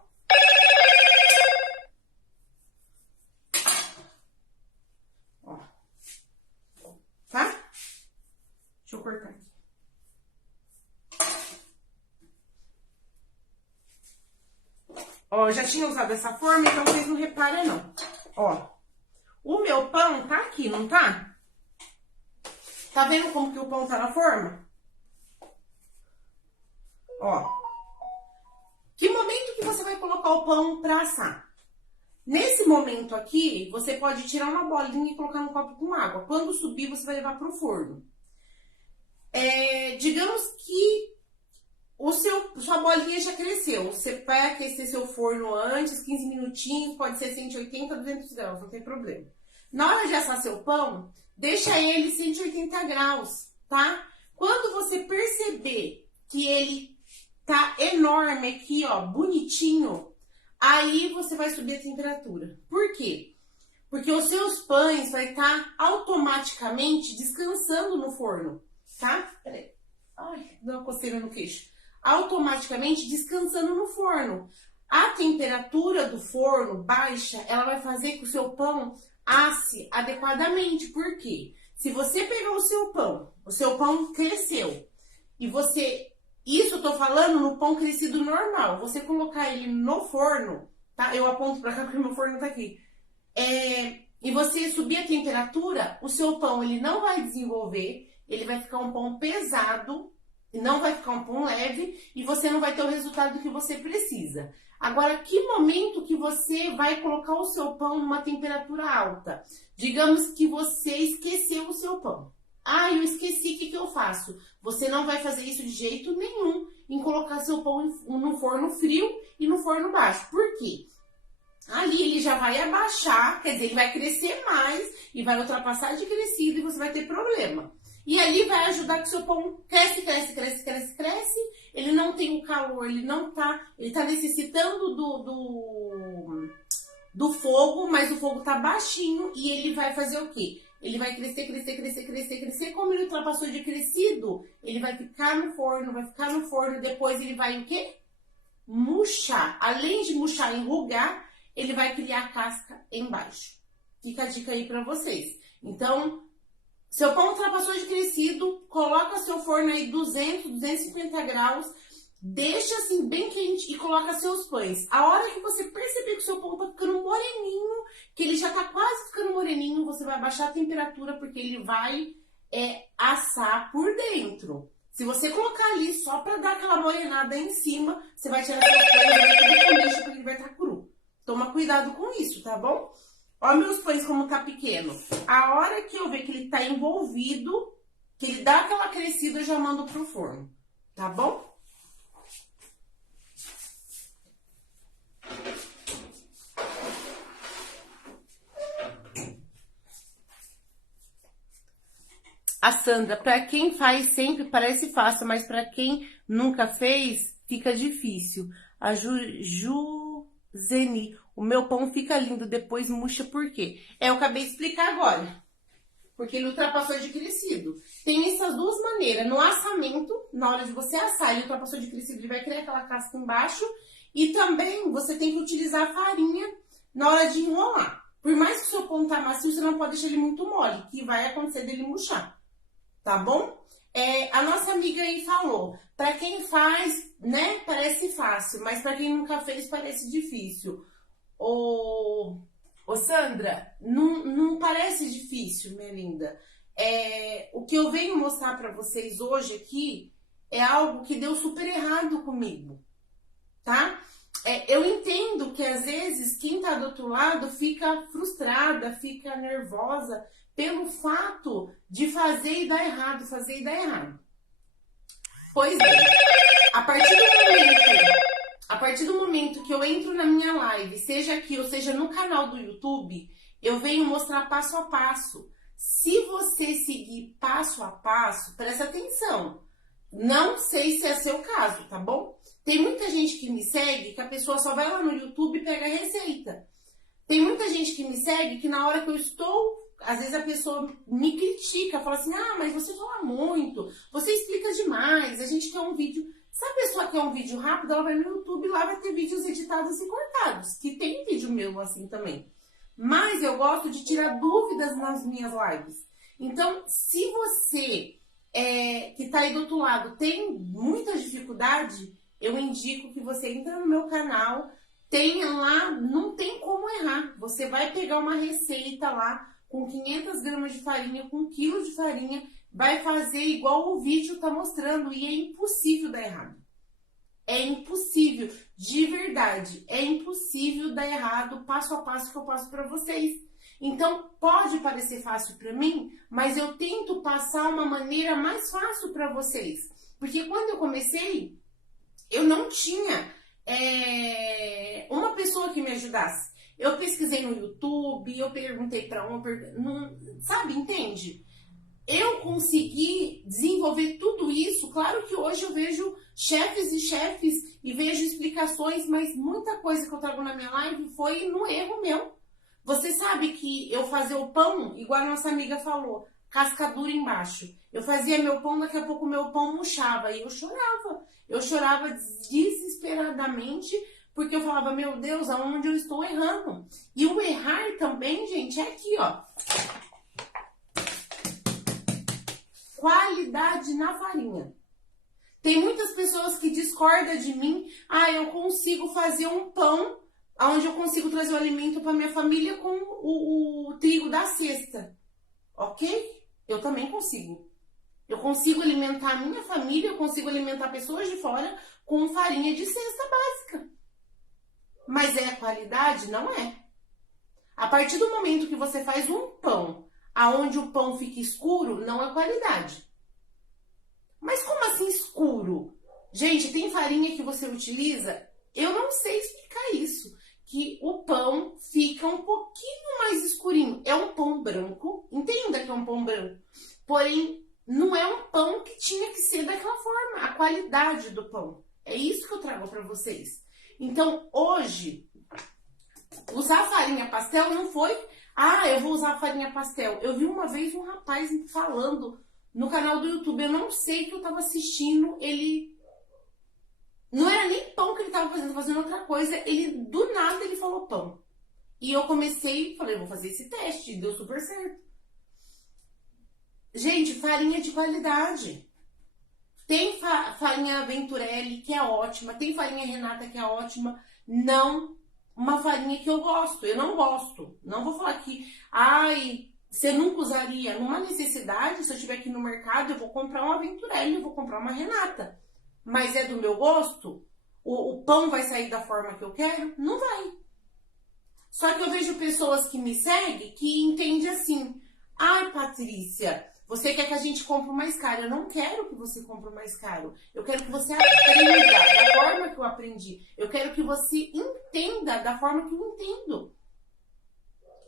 Ó. Tá? Deixa eu cortar aqui. Ó, eu já tinha usado essa forma, então vocês não reparam, não. Ó, o meu pão tá aqui, não tá? Tá vendo como que o pão tá na forma? Ó. Que momento que você vai colocar o pão pra assar? Nesse momento aqui, você pode tirar uma bolinha e colocar no copo com água. Quando subir, você vai levar pro forno. Digamos que sua bolinha já cresceu. Você vai aquecer seu forno antes, 15 minutinhos, pode ser 180, 200 graus, não tem problema. Na hora de assar seu pão, deixa ele 180 graus, tá? Quando você perceber que ele tá enorme aqui, ó, bonitinho, aí você vai subir a temperatura. Por quê? Porque os seus pães vai estar automaticamente descansando no forno, tá? Peraí. Ai, deu uma coceira no queixo. Automaticamente descansando no forno. A temperatura do forno baixa, ela vai fazer que o seu pão asse adequadamente. Por quê? Se você pegar o seu pão cresceu, e você... Isso eu tô falando no pão crescido normal. Você colocar ele no forno, tá? Eu aponto pra cá porque meu forno tá aqui. E você subir a temperatura, o seu pão, ele não vai desenvolver, ele vai ficar um pão pesado, não vai ficar um pão leve e você não vai ter o resultado que você precisa. Agora, que momento que você vai colocar o seu pão numa temperatura alta? Digamos que você esqueceu o seu pão. Ah, eu esqueci, o que eu faço? Você não vai fazer isso de jeito nenhum em colocar seu pão no forno frio e no forno baixo. Por quê? Ali ele já vai abaixar, quer dizer, ele vai crescer mais e vai ultrapassar de crescido e você vai ter problema. E ali vai ajudar que o seu pão cresce, ele não tem o calor, ele tá necessitando do fogo, mas o fogo tá baixinho e ele vai fazer o quê? Ele vai crescer. Como ele ultrapassou de crescido, ele vai ficar no forno, depois ele vai o quê? Murchar. Além de murchar e enrugar, ele vai criar casca embaixo. Fica a dica aí pra vocês. Então, seu pão ultrapassou de crescido, coloca seu forno aí 200, 250 graus, deixa assim bem quente e coloca seus pães. A hora que você perceber que o seu pão tá ficando moreninho, que ele já tá quase ficando moreninho, você vai baixar a temperatura porque ele vai assar por dentro. Se você colocar ali só pra dar aquela morenada em cima, você vai tirar seus pães do lixo porque ele vai estar cru. Toma cuidado com isso, tá bom? Ó meus pães como tá pequeno. A hora que eu ver que ele tá envolvido, que ele dá aquela crescida, eu já mando pro forno, tá bom? A Sandra, pra quem faz sempre parece fácil, mas pra quem nunca fez, fica difícil. A Juzeni, o meu pão fica lindo, depois murcha por quê? Eu acabei de explicar agora. Porque ele ultrapassou de crescido. Tem essas duas maneiras. No assamento, na hora de você assar, ele ultrapassou de crescido, ele vai criar aquela casca embaixo. E também você tem que utilizar a farinha na hora de enrolar. Por mais que o seu pão tá macio, você não pode deixar ele muito mole, que vai acontecer dele murchar. Tá bom? A nossa amiga aí falou, pra quem faz, né, parece fácil, mas pra quem nunca fez, parece difícil. Ô Sandra, não parece difícil, minha linda. o que eu venho mostrar para vocês hoje aqui é algo que deu super errado comigo, tá? Eu entendo que às vezes quem tá do outro lado fica frustrada, fica nervosa pelo fato de fazer e dar errado, fazer e dar errado. Pois bem, a partir do momento que eu entro na minha live, seja aqui ou seja no canal do YouTube, eu venho mostrar passo a passo. Se você seguir passo a passo, presta atenção. Não sei se é seu caso, tá bom? Tem muita gente que me segue que a pessoa só vai lá no YouTube e pega a receita. Tem muita gente que me segue que na hora que eu estou, às vezes a pessoa me critica, fala assim, mas você fala muito, você explica demais, a gente quer um vídeo. Se a pessoa quer um vídeo rápido, ela vai no YouTube e lá vai ter vídeos editados e cortados, que tem vídeo meu assim também. Mas eu gosto de tirar dúvidas nas minhas lives. Então, se você que está aí do outro lado tem muita dificuldade, eu indico que você entre no meu canal, tenha lá, não tem como errar. Você vai pegar uma receita lá com 500 gramas de farinha, com 1 quilo de farinha, vai fazer igual o vídeo está mostrando e é impossível dar errado. É impossível, de verdade, é impossível dar errado passo a passo que eu passo para vocês. Então, pode parecer fácil para mim, mas eu tento passar uma maneira mais fácil para vocês. Porque quando eu comecei, eu não tinha uma pessoa que me ajudasse. Eu pesquisei no YouTube, eu perguntei para sabe, entende? Eu consegui desenvolver tudo isso. Claro que hoje eu vejo chefes e vejo explicações, mas muita coisa que eu trago na minha live foi no erro meu. Você sabe que eu fazia o pão, igual a nossa amiga falou, casca dura embaixo. Eu fazia meu pão, daqui a pouco meu pão murchava e eu chorava. Eu chorava desesperadamente porque eu falava, meu Deus, aonde eu estou errando? E o errar também, gente, é aqui, ó. Qualidade na farinha. Tem muitas pessoas que discordam de mim. Eu consigo fazer um pão onde eu consigo trazer o alimento para minha família com o trigo da cesta. Ok? Eu também consigo. Eu consigo alimentar a minha família, eu consigo alimentar pessoas de fora com farinha de cesta básica. Mas é qualidade? Não é. A partir do momento que você faz um pão aonde o pão fica escuro, não é qualidade. Mas como assim escuro? Gente, tem farinha que você utiliza, eu não sei explicar isso, que o pão fica um pouquinho mais escurinho. É um pão branco, entenda que é um pão branco, porém não é um pão que tinha que ser daquela forma, a qualidade do pão. É isso que eu trago para vocês. Então, hoje, usar farinha pastel não foi... eu vou usar farinha pastel. Eu vi uma vez um rapaz falando no canal do YouTube, eu não sei o que eu tava assistindo, ele... Não era nem pão que ele tava fazendo outra coisa, do nada ele falou pão. E eu comecei, falei, vou fazer esse teste, deu super certo. Gente, farinha de qualidade. Tem farinha Venturelli, que é ótima, tem farinha Renata, que é ótima, não... Uma farinha que eu gosto, eu não gosto. Não vou falar que, você nunca usaria. Numa necessidade, se eu estiver aqui no mercado, eu vou comprar uma Venturelli, eu vou comprar uma Renata. Mas é do meu gosto? O pão vai sair da forma que eu quero? Não vai. Só que eu vejo pessoas que me seguem que entendem assim, Patrícia, você quer que a gente compre o mais caro. Eu não quero que você compre o mais caro. Eu quero que você aprenda da forma que eu aprendi. Eu quero que você entenda da forma que eu entendo.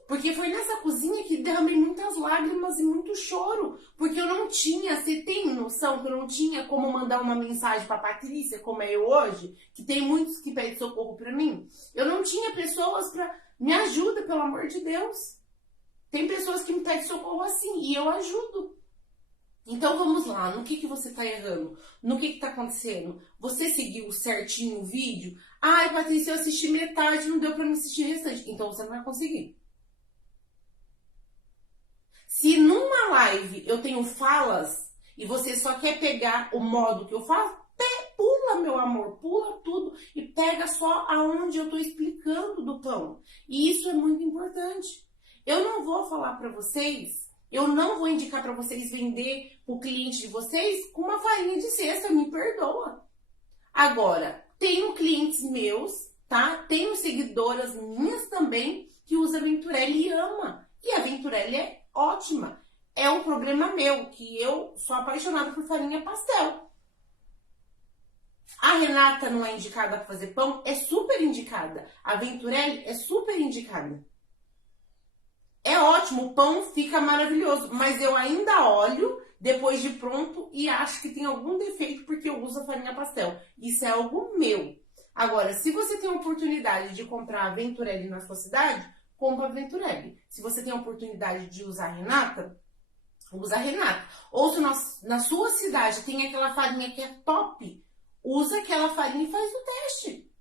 Porque foi nessa cozinha que derramei muitas lágrimas e muito choro. Porque eu não tinha, você tem noção que eu não tinha como mandar uma mensagem pra Patrícia, como é eu hoje? Que tem muitos que pedem socorro pra mim. Eu não tinha pessoas pra... Me ajuda, pelo amor de Deus. Tem pessoas que me pedem socorro assim, e eu ajudo. Então vamos lá, no que você tá errando? No que tá acontecendo? Você seguiu certinho o vídeo? Patrícia, eu assisti metade, não deu pra me assistir o restante. Então você não vai conseguir. Se numa live eu tenho falas, e você só quer pegar o modo que eu falo, pula, meu amor, pula tudo e pega só aonde eu tô explicando do pão. E isso é muito importante. Eu não vou falar pra vocês Eu não vou indicar para vocês vender o cliente de vocês com uma farinha de cesta, me perdoa. Agora, tenho clientes meus, tá? Tenho seguidoras minhas também que usa Venturelli e ama. E a Venturelli é ótima. É um problema meu, que eu sou apaixonada por farinha pastel. A Renata não é indicada para fazer pão? É super indicada. A Venturelli é super indicada. É ótimo, o pão fica maravilhoso, mas eu ainda olho depois de pronto e acho que tem algum defeito porque eu uso a farinha pastel. Isso é algo meu. Agora, se você tem a oportunidade de comprar a Venturelli na sua cidade, compra a Venturelli. Se você tem a oportunidade de usar a Renata, usa a Renata. Ou se na sua cidade tem aquela farinha que é top, usa aquela farinha e faz o teste.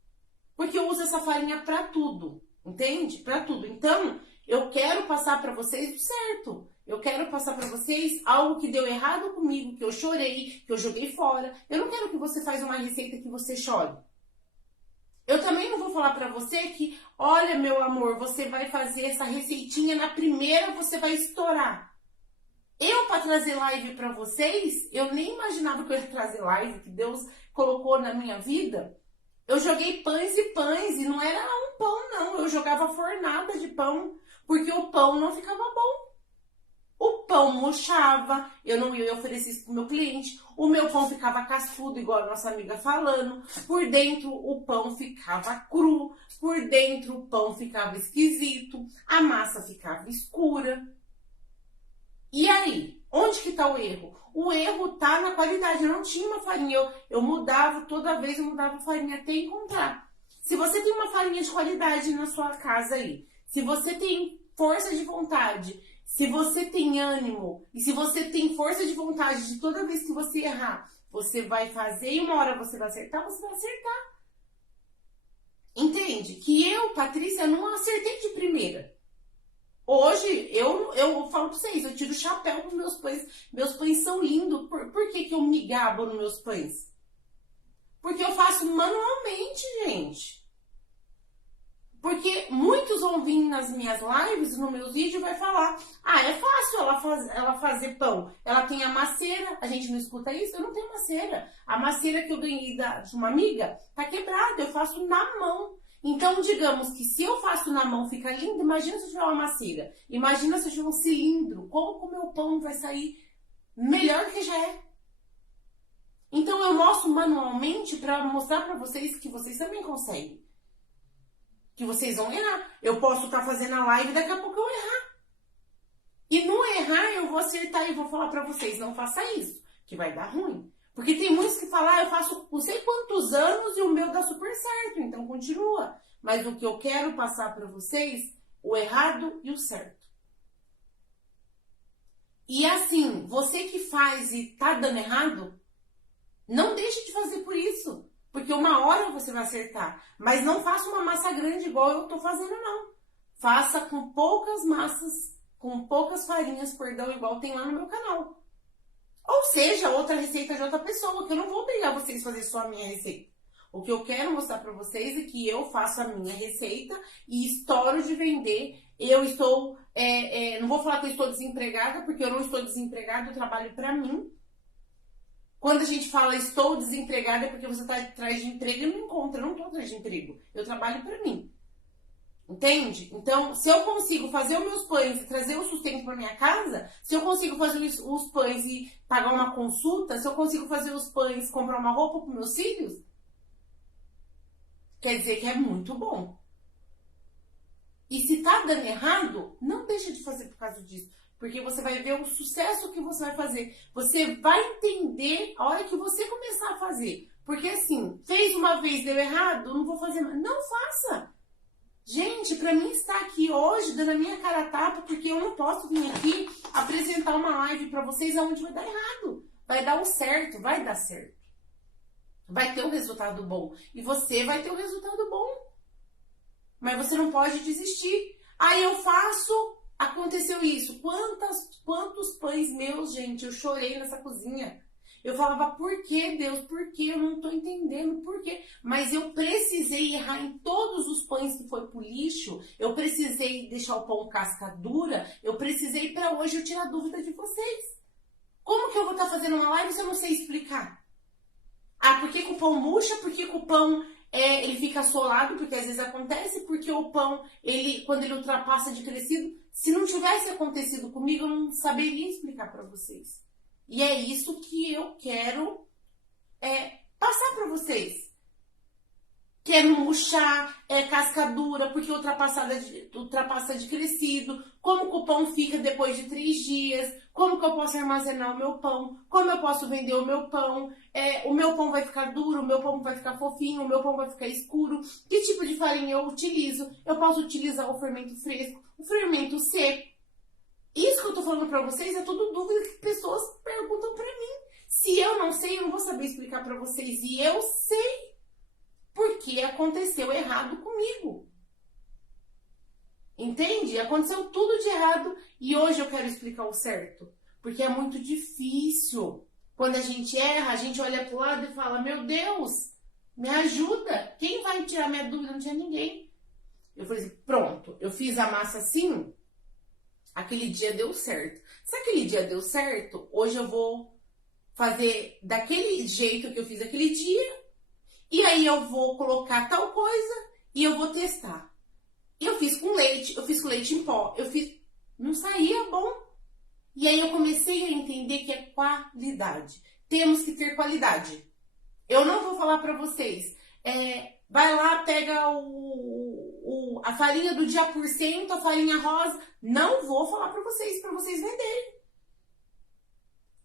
Porque eu uso essa farinha para tudo, entende? Para tudo. Então, eu quero passar para vocês o certo. Eu quero passar para vocês algo que deu errado comigo, que eu chorei, que eu joguei fora. Eu não quero que você faça uma receita que você chore. Eu também não vou falar para você que, olha, meu amor, você vai fazer essa receitinha, na primeira você vai estourar. Eu, para trazer live para vocês, eu nem imaginava que eu ia trazer live, que Deus colocou na minha vida. Eu joguei pães e não era um pão, não. Eu jogava fornada de pão, porque o pão não ficava bom. O pão murchava, eu não ia oferecer isso pro meu cliente. O meu pão ficava cascudo, igual a nossa amiga falando. Por dentro o pão ficava cru, por dentro o pão ficava esquisito, a massa ficava escura. E aí, onde que tá o erro? O erro tá na qualidade. Eu não tinha uma farinha, eu mudava, toda vez eu mudava a farinha até encontrar. Se você tem uma farinha de qualidade na sua casa aí, se você tem força de vontade, se você tem ânimo e se você tem força de vontade de toda vez que você errar, você vai fazer e uma hora você vai acertar, você vai acertar. Entende? Que eu, Patrícia, não acertei de primeira. Hoje, eu falo pra vocês, eu tiro o chapéu pros meus pães. Meus pães são lindos. Por que eu me gabo nos meus pães? Porque eu faço manualmente, gente. Porque muitos vão vir nas minhas lives, nos meus vídeos, vai falar: ah, é fácil ela fazer pão. Ela tem a maceira, a gente não escuta isso? Eu não tenho maceira. A maceira que eu ganhei de uma amiga tá quebrada, eu faço na mão. Então, digamos que se eu faço na mão fica lindo, imagina se eu tiver uma maceira. Imagina se eu tiver um cilindro, como o meu pão vai sair melhor do que já é. Então, eu mostro manualmente para mostrar para vocês que vocês também conseguem. Que vocês vão errar. Eu posso estar fazendo a live e daqui a pouco eu errar. E no errar eu vou acertar e vou falar pra vocês, não faça isso, que vai dar ruim. Porque tem muitos que falam, eu faço não sei quantos anos e o meu dá super certo, então continua. Mas o que eu quero passar pra vocês, o errado e o certo. E assim, você que faz e tá dando errado, não deixe de fazer por isso. Porque uma hora você vai acertar. Mas não faça uma massa grande igual eu tô fazendo, não. Faça com poucas massas, com poucas farinhas, perdão, igual tem lá no meu canal. Ou seja, outra receita de outra pessoa, que eu não vou obrigar vocês a fazer só a minha receita. O que eu quero mostrar pra vocês é que eu faço a minha receita e estouro de vender. Eu estou, não vou falar que eu estou desempregada, porque eu não estou desempregada, eu trabalho pra mim. Quando a gente fala estou desempregada é porque você está atrás de emprego e não encontra. Eu não estou atrás de emprego. Eu trabalho para mim. Entende? Então, se eu consigo fazer os meus pães e trazer o sustento para minha casa, se eu consigo fazer os pães e pagar uma consulta, se eu consigo fazer os pães e comprar uma roupa para meus filhos, quer dizer que é muito bom. E se tá dando errado, não deixa de fazer por causa disso. Porque você vai ver o sucesso que você vai fazer. Você vai entender a hora que você começar a fazer. Porque assim, fez uma vez, deu errado, não vou fazer mais. Não faça! Gente, pra mim estar aqui hoje, dando a minha cara a tapa, porque eu não posso vir aqui apresentar uma live pra vocês onde vai dar errado. Vai dar o certo, vai dar certo. Vai ter um resultado bom. E você vai ter um resultado bom. Mas você não pode desistir. Aí eu faço... Aconteceu isso. Quantos pães meus, gente, eu chorei nessa cozinha. Eu falava, por que, Deus? Por que? Eu não tô entendendo por quê. Mas eu precisei errar em todos os pães que foi pro lixo. Eu precisei deixar o pão casca dura. Eu precisei para hoje eu tirar dúvida de vocês. Como que eu vou estar fazendo uma live se eu não sei explicar? Ah, por que o pão murcha? Por que o pão ele fica solado? Porque às vezes acontece. Porque o pão, quando ele ultrapassa de crescido, se não tivesse acontecido comigo, eu não saberia explicar para vocês. E é isso que eu quero passar para vocês. Que é murchar, casca dura, porque ultrapassa de crescido, como que o pão fica depois de 3 dias, como que eu posso armazenar o meu pão, como eu posso vender o meu pão, o meu pão vai ficar duro, o meu pão vai ficar fofinho, o meu pão vai ficar escuro, que tipo de farinha eu utilizo, eu posso utilizar o fermento fresco, o fermento seco. Isso que eu tô falando pra vocês é tudo dúvida que pessoas perguntam pra mim. Se eu não sei, eu não vou saber explicar pra vocês, e eu sei. Porque aconteceu errado comigo. Entende? Aconteceu tudo de errado e hoje eu quero explicar o certo. Porque é muito difícil. Quando a gente erra, a gente olha pro lado e fala, meu Deus, me ajuda. Quem vai tirar minha dúvida? Não tinha ninguém. Eu falei assim, pronto, eu fiz a massa assim, aquele dia deu certo. Se aquele dia deu certo, hoje eu vou fazer daquele jeito que eu fiz aquele dia. E aí eu vou colocar tal coisa e eu vou testar. Eu fiz com leite, eu fiz com leite em pó, não saía bom. E aí eu comecei a entender que é qualidade. Temos que ter qualidade. Eu não vou falar pra vocês, vai lá, pega a farinha do dia por cento, a farinha rosa. Não vou falar pra vocês venderem.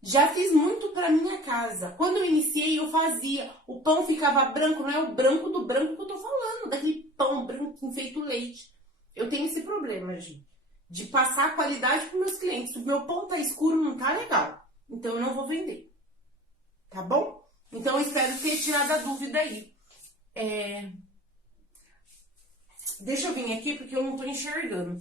Já fiz muito pra minha casa. Quando eu iniciei, eu fazia. O pão ficava branco, não é o branco do branco que eu tô falando, daquele pão branco feito leite. Eu tenho esse problema, gente, de passar qualidade pros meus clientes. Se o meu pão tá escuro, não tá legal. Então eu não vou vender. Tá bom? Então eu espero ter tirado a dúvida aí. Deixa eu vir aqui porque eu não tô enxergando.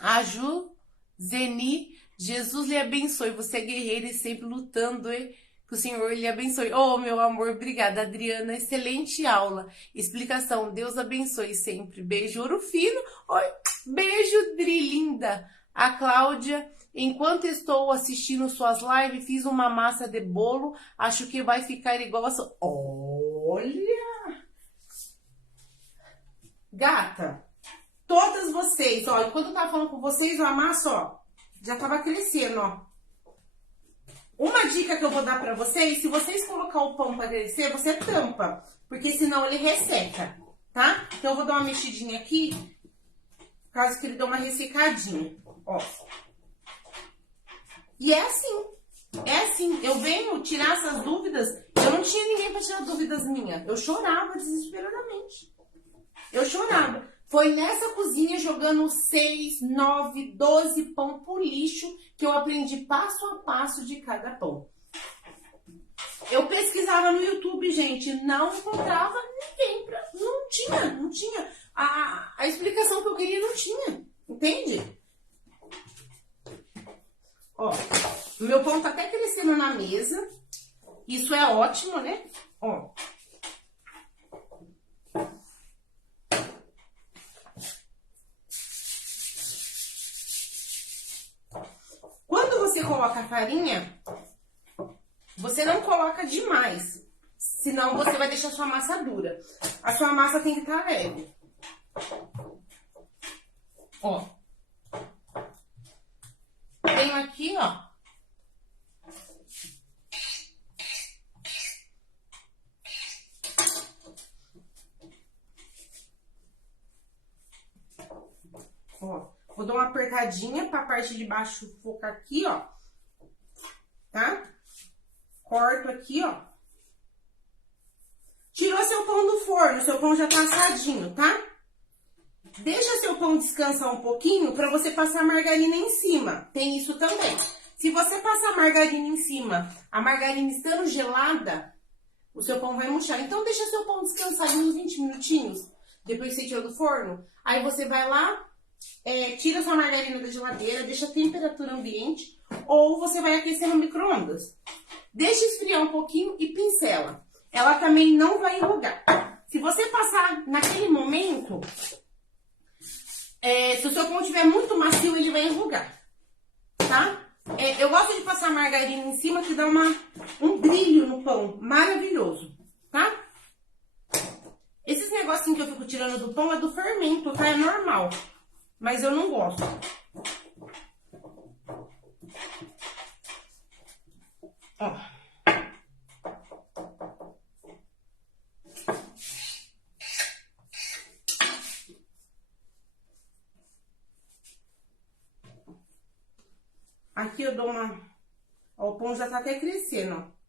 A Ju Zeni, Jesus lhe abençoe. Você é guerreira e sempre lutando, hein? Que o Senhor lhe abençoe. Oh, meu amor, obrigada, Adriana. Excelente aula. Explicação. Deus abençoe sempre. Beijo, ouro fino. Oi, beijo, Dri, linda. A Cláudia, enquanto estou assistindo suas lives, fiz uma massa de bolo. Acho que vai ficar igual a sua. Olha! Gata, todas vocês, ó, enquanto eu tava falando com vocês, a massa, ó, já tava crescendo, ó. Uma dica que eu vou dar pra vocês, se vocês colocar o pão pra crescer, você tampa, porque senão ele resseca, tá? Então eu vou dar uma mexidinha aqui, caso que ele dê uma ressecadinha, ó. E é assim, eu venho tirar essas dúvidas, eu não tinha ninguém pra tirar dúvidas minhas, eu chorava desesperadamente. Eu chorava. Foi nessa cozinha jogando 6, 9, 12 pão pro lixo que eu aprendi passo a passo de cada pão. Eu pesquisava no YouTube, gente, não encontrava ninguém pra... Não tinha. A explicação que eu queria não tinha, entende? Ó, o meu pão tá até crescendo na mesa. Isso é ótimo, né? Ó. Quando você coloca a farinha, você não coloca demais, senão você vai deixar a sua massa dura. A sua massa tem que estar leve. Ó. Tenho aqui, ó. Ó. Vou dar uma apertadinha pra parte de baixo focar aqui, ó. Tá? Corto aqui, ó. Tirou seu pão do forno, seu pão já tá assadinho, tá? Deixa seu pão descansar um pouquinho pra você passar margarina em cima. Tem isso também. Se você passar margarina em cima, a margarina estando gelada, o seu pão vai murchar. Então deixa seu pão descansar uns 20 minutinhos, depois que você tirou do forno. Aí você vai lá, tira sua margarina da geladeira, deixa a temperatura ambiente, ou você vai aquecer no micro-ondas. Deixa esfriar um pouquinho e pincela. Ela também não vai enrugar. Se você passar naquele momento, se o seu pão estiver muito macio, ele vai enrugar, tá? Eu gosto de passar margarina em cima que dá um brilho no pão, maravilhoso, tá? Esses negocinhos que eu fico tirando do pão é do fermento, tá? É normal, mas eu não gosto. Ó. Aqui eu dou uma... Ó, o pão já tá até crescendo, ó.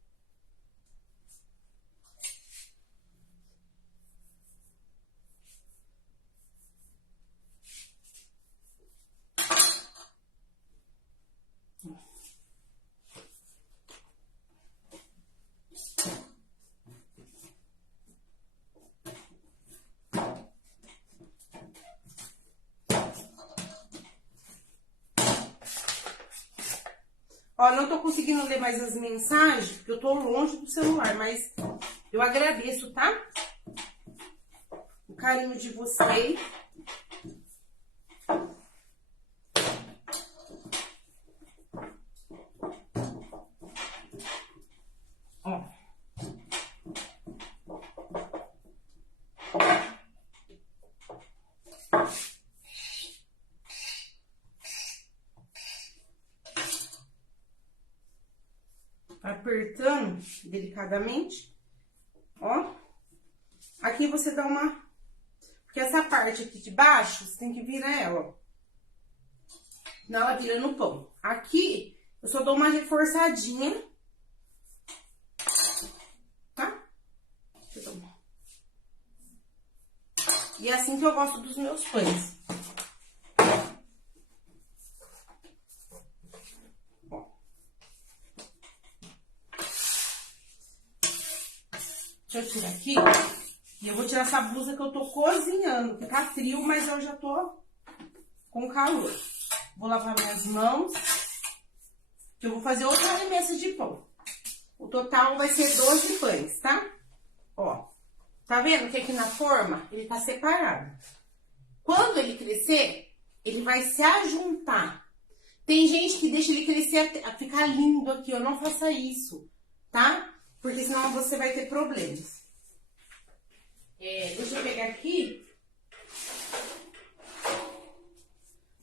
Ó, não tô conseguindo ler mais as mensagens, porque eu tô longe do celular, mas eu agradeço, tá? O carinho de vocês. Ó. Apertando delicadamente, ó. Aqui você dá uma... Porque essa parte aqui de baixo, você tem que virar ela, ó. Não, ela vira no pão. Aqui, eu só dou uma reforçadinha, tá? Deixa eu dar. E é assim que eu gosto dos meus pães. Deixa eu tirar aqui. E eu vou tirar essa blusa que eu tô cozinhando, que tá frio, mas eu já tô com calor. Vou lavar minhas mãos, que eu vou fazer outra remessa de pão. O total vai ser 12 pães, tá? Ó, tá vendo que aqui na forma ele tá separado. Quando ele crescer, ele vai se ajuntar. Tem gente que deixa ele crescer, ficar lindo aqui, ó, não faça isso, tá? Porque senão você vai ter problemas. Deixa eu pegar aqui.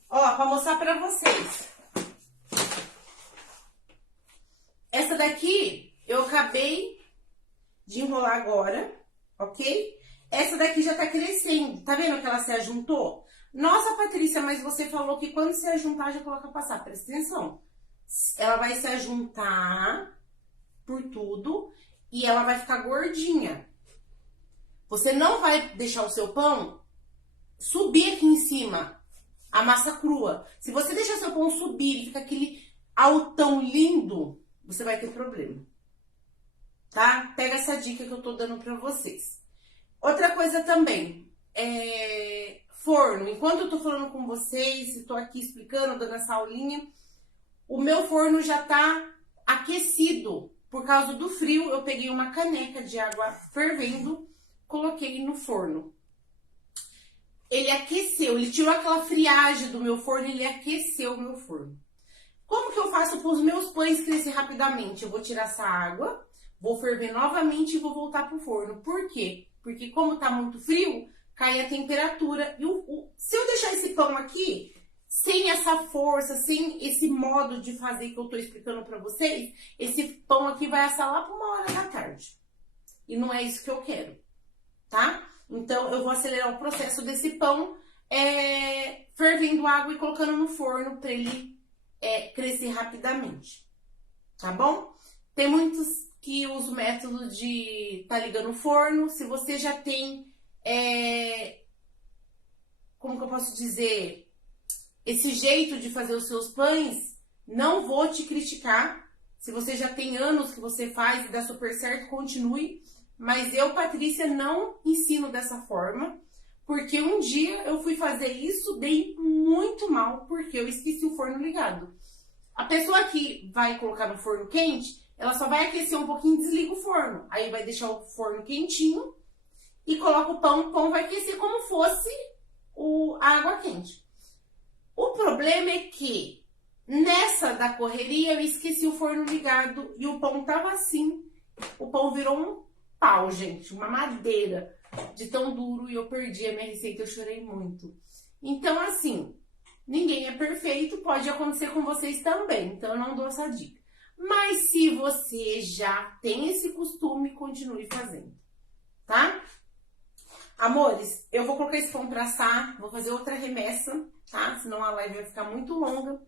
Ó, pra mostrar pra vocês. Essa daqui, eu acabei de enrolar agora, ok? Essa daqui já tá crescendo. Tá vendo que ela se ajuntou? Nossa, Patrícia, mas você falou que quando se ajuntar, já coloca passar. Presta atenção. Ela vai se ajuntar por tudo e ela vai ficar gordinha. Você não vai deixar o seu pão subir aqui em cima, a massa crua. Se você deixar seu pão subir e ficar aquele altão lindo, você vai ter problema, tá? Pega essa dica que eu tô dando pra vocês. Outra coisa também, forno. Enquanto eu tô falando com vocês, tô aqui explicando, dando essa aulinha, o meu forno já tá aquecido. Por causa do frio, eu peguei uma caneca de água fervendo, coloquei no forno. Ele aqueceu, ele tirou aquela friagem do meu forno, ele aqueceu o meu forno. Como que eu faço para os meus pães crescer rapidamente? Eu vou tirar essa água, vou ferver novamente e vou voltar pro forno. Por quê? Porque como tá muito frio, cai a temperatura. E se eu deixar esse pão aqui, sem essa força, sem esse modo de fazer que eu tô explicando para vocês, esse pão aqui vai assar lá para 1h da tarde. E não é isso que eu quero, tá? Então, eu vou acelerar o processo desse pão, fervendo água e colocando no forno para ele crescer rapidamente, tá bom? Tem muitos que usam o método de tá ligando o forno. Se você já tem, como que eu posso dizer, esse jeito de fazer os seus pães, não vou te criticar. Se você já tem anos que você faz e dá super certo, continue. Mas eu, Patrícia, não ensino dessa forma, porque um dia eu fui fazer isso, dei muito mal, porque eu esqueci o forno ligado. A pessoa que vai colocar no forno quente, ela só vai aquecer um pouquinho e desliga o forno. Aí vai deixar o forno quentinho e coloca o pão vai aquecer como fosse a água quente. O problema é que nessa da correria eu esqueci o forno ligado e o pão tava assim. O pão virou um pau, gente, uma madeira de tão duro e eu perdi a minha receita, eu chorei muito. Então, assim, ninguém é perfeito, pode acontecer com vocês também, então eu não dou essa dica. Mas se você já tem esse costume, continue fazendo, tá? Amores, eu vou colocar esse pão pra assar, vou fazer outra remessa, tá? Senão a live vai ficar muito longa.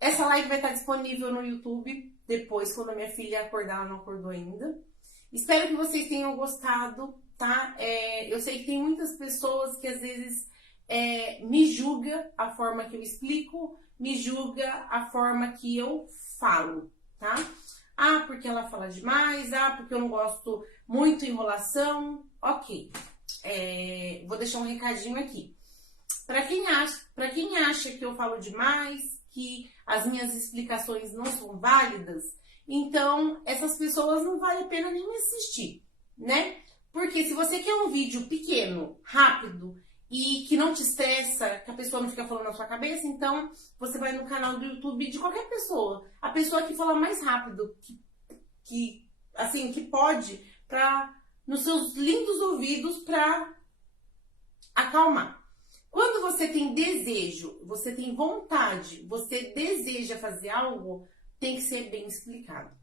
Essa live vai estar disponível no YouTube depois, quando a minha filha acordar, ela não acordou ainda. Espero que vocês tenham gostado, tá? Eu sei que tem muitas pessoas que às vezes me julga a forma que eu explico, me julga a forma que eu falo, tá? Ah, porque ela fala demais, porque eu não gosto muito de enrolação. Ok. Vou deixar um recadinho aqui. Para quem acha que eu falo demais, que as minhas explicações não são válidas, então essas pessoas não vale a pena nem me assistir, né? Porque se você quer um vídeo pequeno, rápido e que não te estressa, que a pessoa não fica falando na sua cabeça, então você vai no canal do YouTube de qualquer pessoa. A pessoa que fala mais rápido, que pode, nos seus lindos ouvidos para acalmar. Quando você tem desejo, você tem vontade, você deseja fazer algo, tem que ser bem explicado.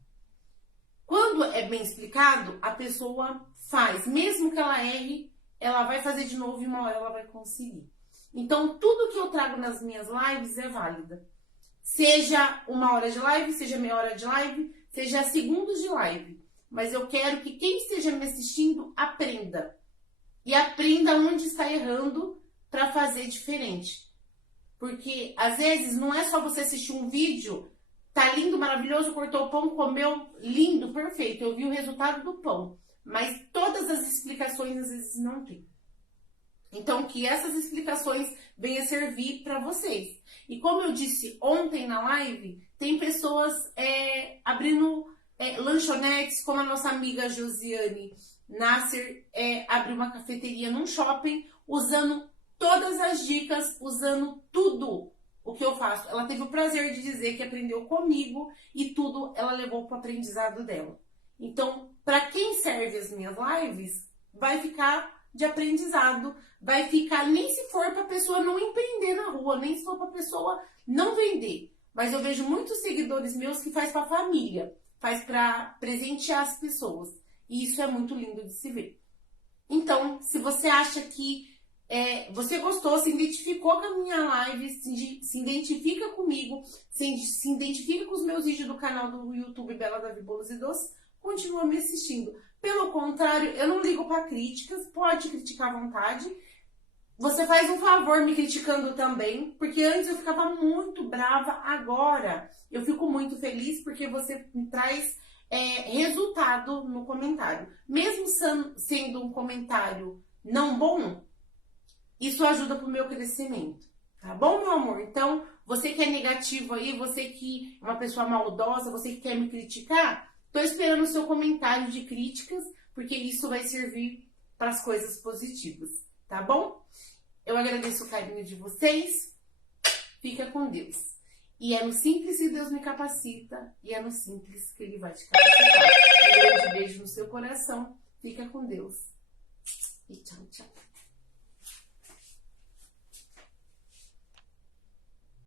Quando é bem explicado, a pessoa faz. Mesmo que ela erre, ela vai fazer de novo e uma hora ela vai conseguir. Então, tudo que eu trago nas minhas lives é válida. Seja 1 hora de live, seja meia hora de live, seja segundos de live. Mas eu quero que quem esteja me assistindo aprenda. E aprenda onde está errando para fazer diferente. Porque, às vezes, não é só você assistir um vídeo, tá lindo, maravilhoso, cortou o pão, comeu, lindo, perfeito, eu vi o resultado do pão. Mas todas as explicações, às vezes, não tem. Então, que essas explicações venham servir para vocês. E como eu disse ontem na live, tem pessoas abrindo lanchonetes, como a nossa amiga Josiane Nasser abriu uma cafeteria num shopping, usando todas as dicas, usando tudo o que eu faço. Ela teve o prazer de dizer que aprendeu comigo e tudo ela levou para o aprendizado dela. Então, para quem serve as minhas lives, vai ficar de aprendizado, vai ficar, nem se for para a pessoa não empreender na rua, nem se for para a pessoa não vender. Mas eu vejo muitos seguidores meus que faz para a família, faz para presentear as pessoas. E isso é muito lindo de se ver. Então, se você acha que você gostou, se identificou com a minha live, se identifica comigo, se identifica com os meus vídeos do canal do YouTube Bela Davi Bolos e Doces, continua me assistindo. Pelo contrário, eu não ligo para críticas, pode criticar à vontade. Você faz um favor me criticando também, porque antes eu ficava muito brava, agora eu fico muito feliz porque você me traz resultado no comentário. Mesmo sendo um comentário não bom, isso ajuda pro meu crescimento, tá bom, meu amor? Então, você que é negativo aí, você que é uma pessoa maldosa, você que quer me criticar, tô esperando o seu comentário de críticas, porque isso vai servir para as coisas positivas, tá bom? Eu agradeço o carinho de vocês, fica com Deus. E é no simples que Deus me capacita, e é no simples que Ele vai te capacitar. Um grande beijo no seu coração, fica com Deus. E tchau, tchau.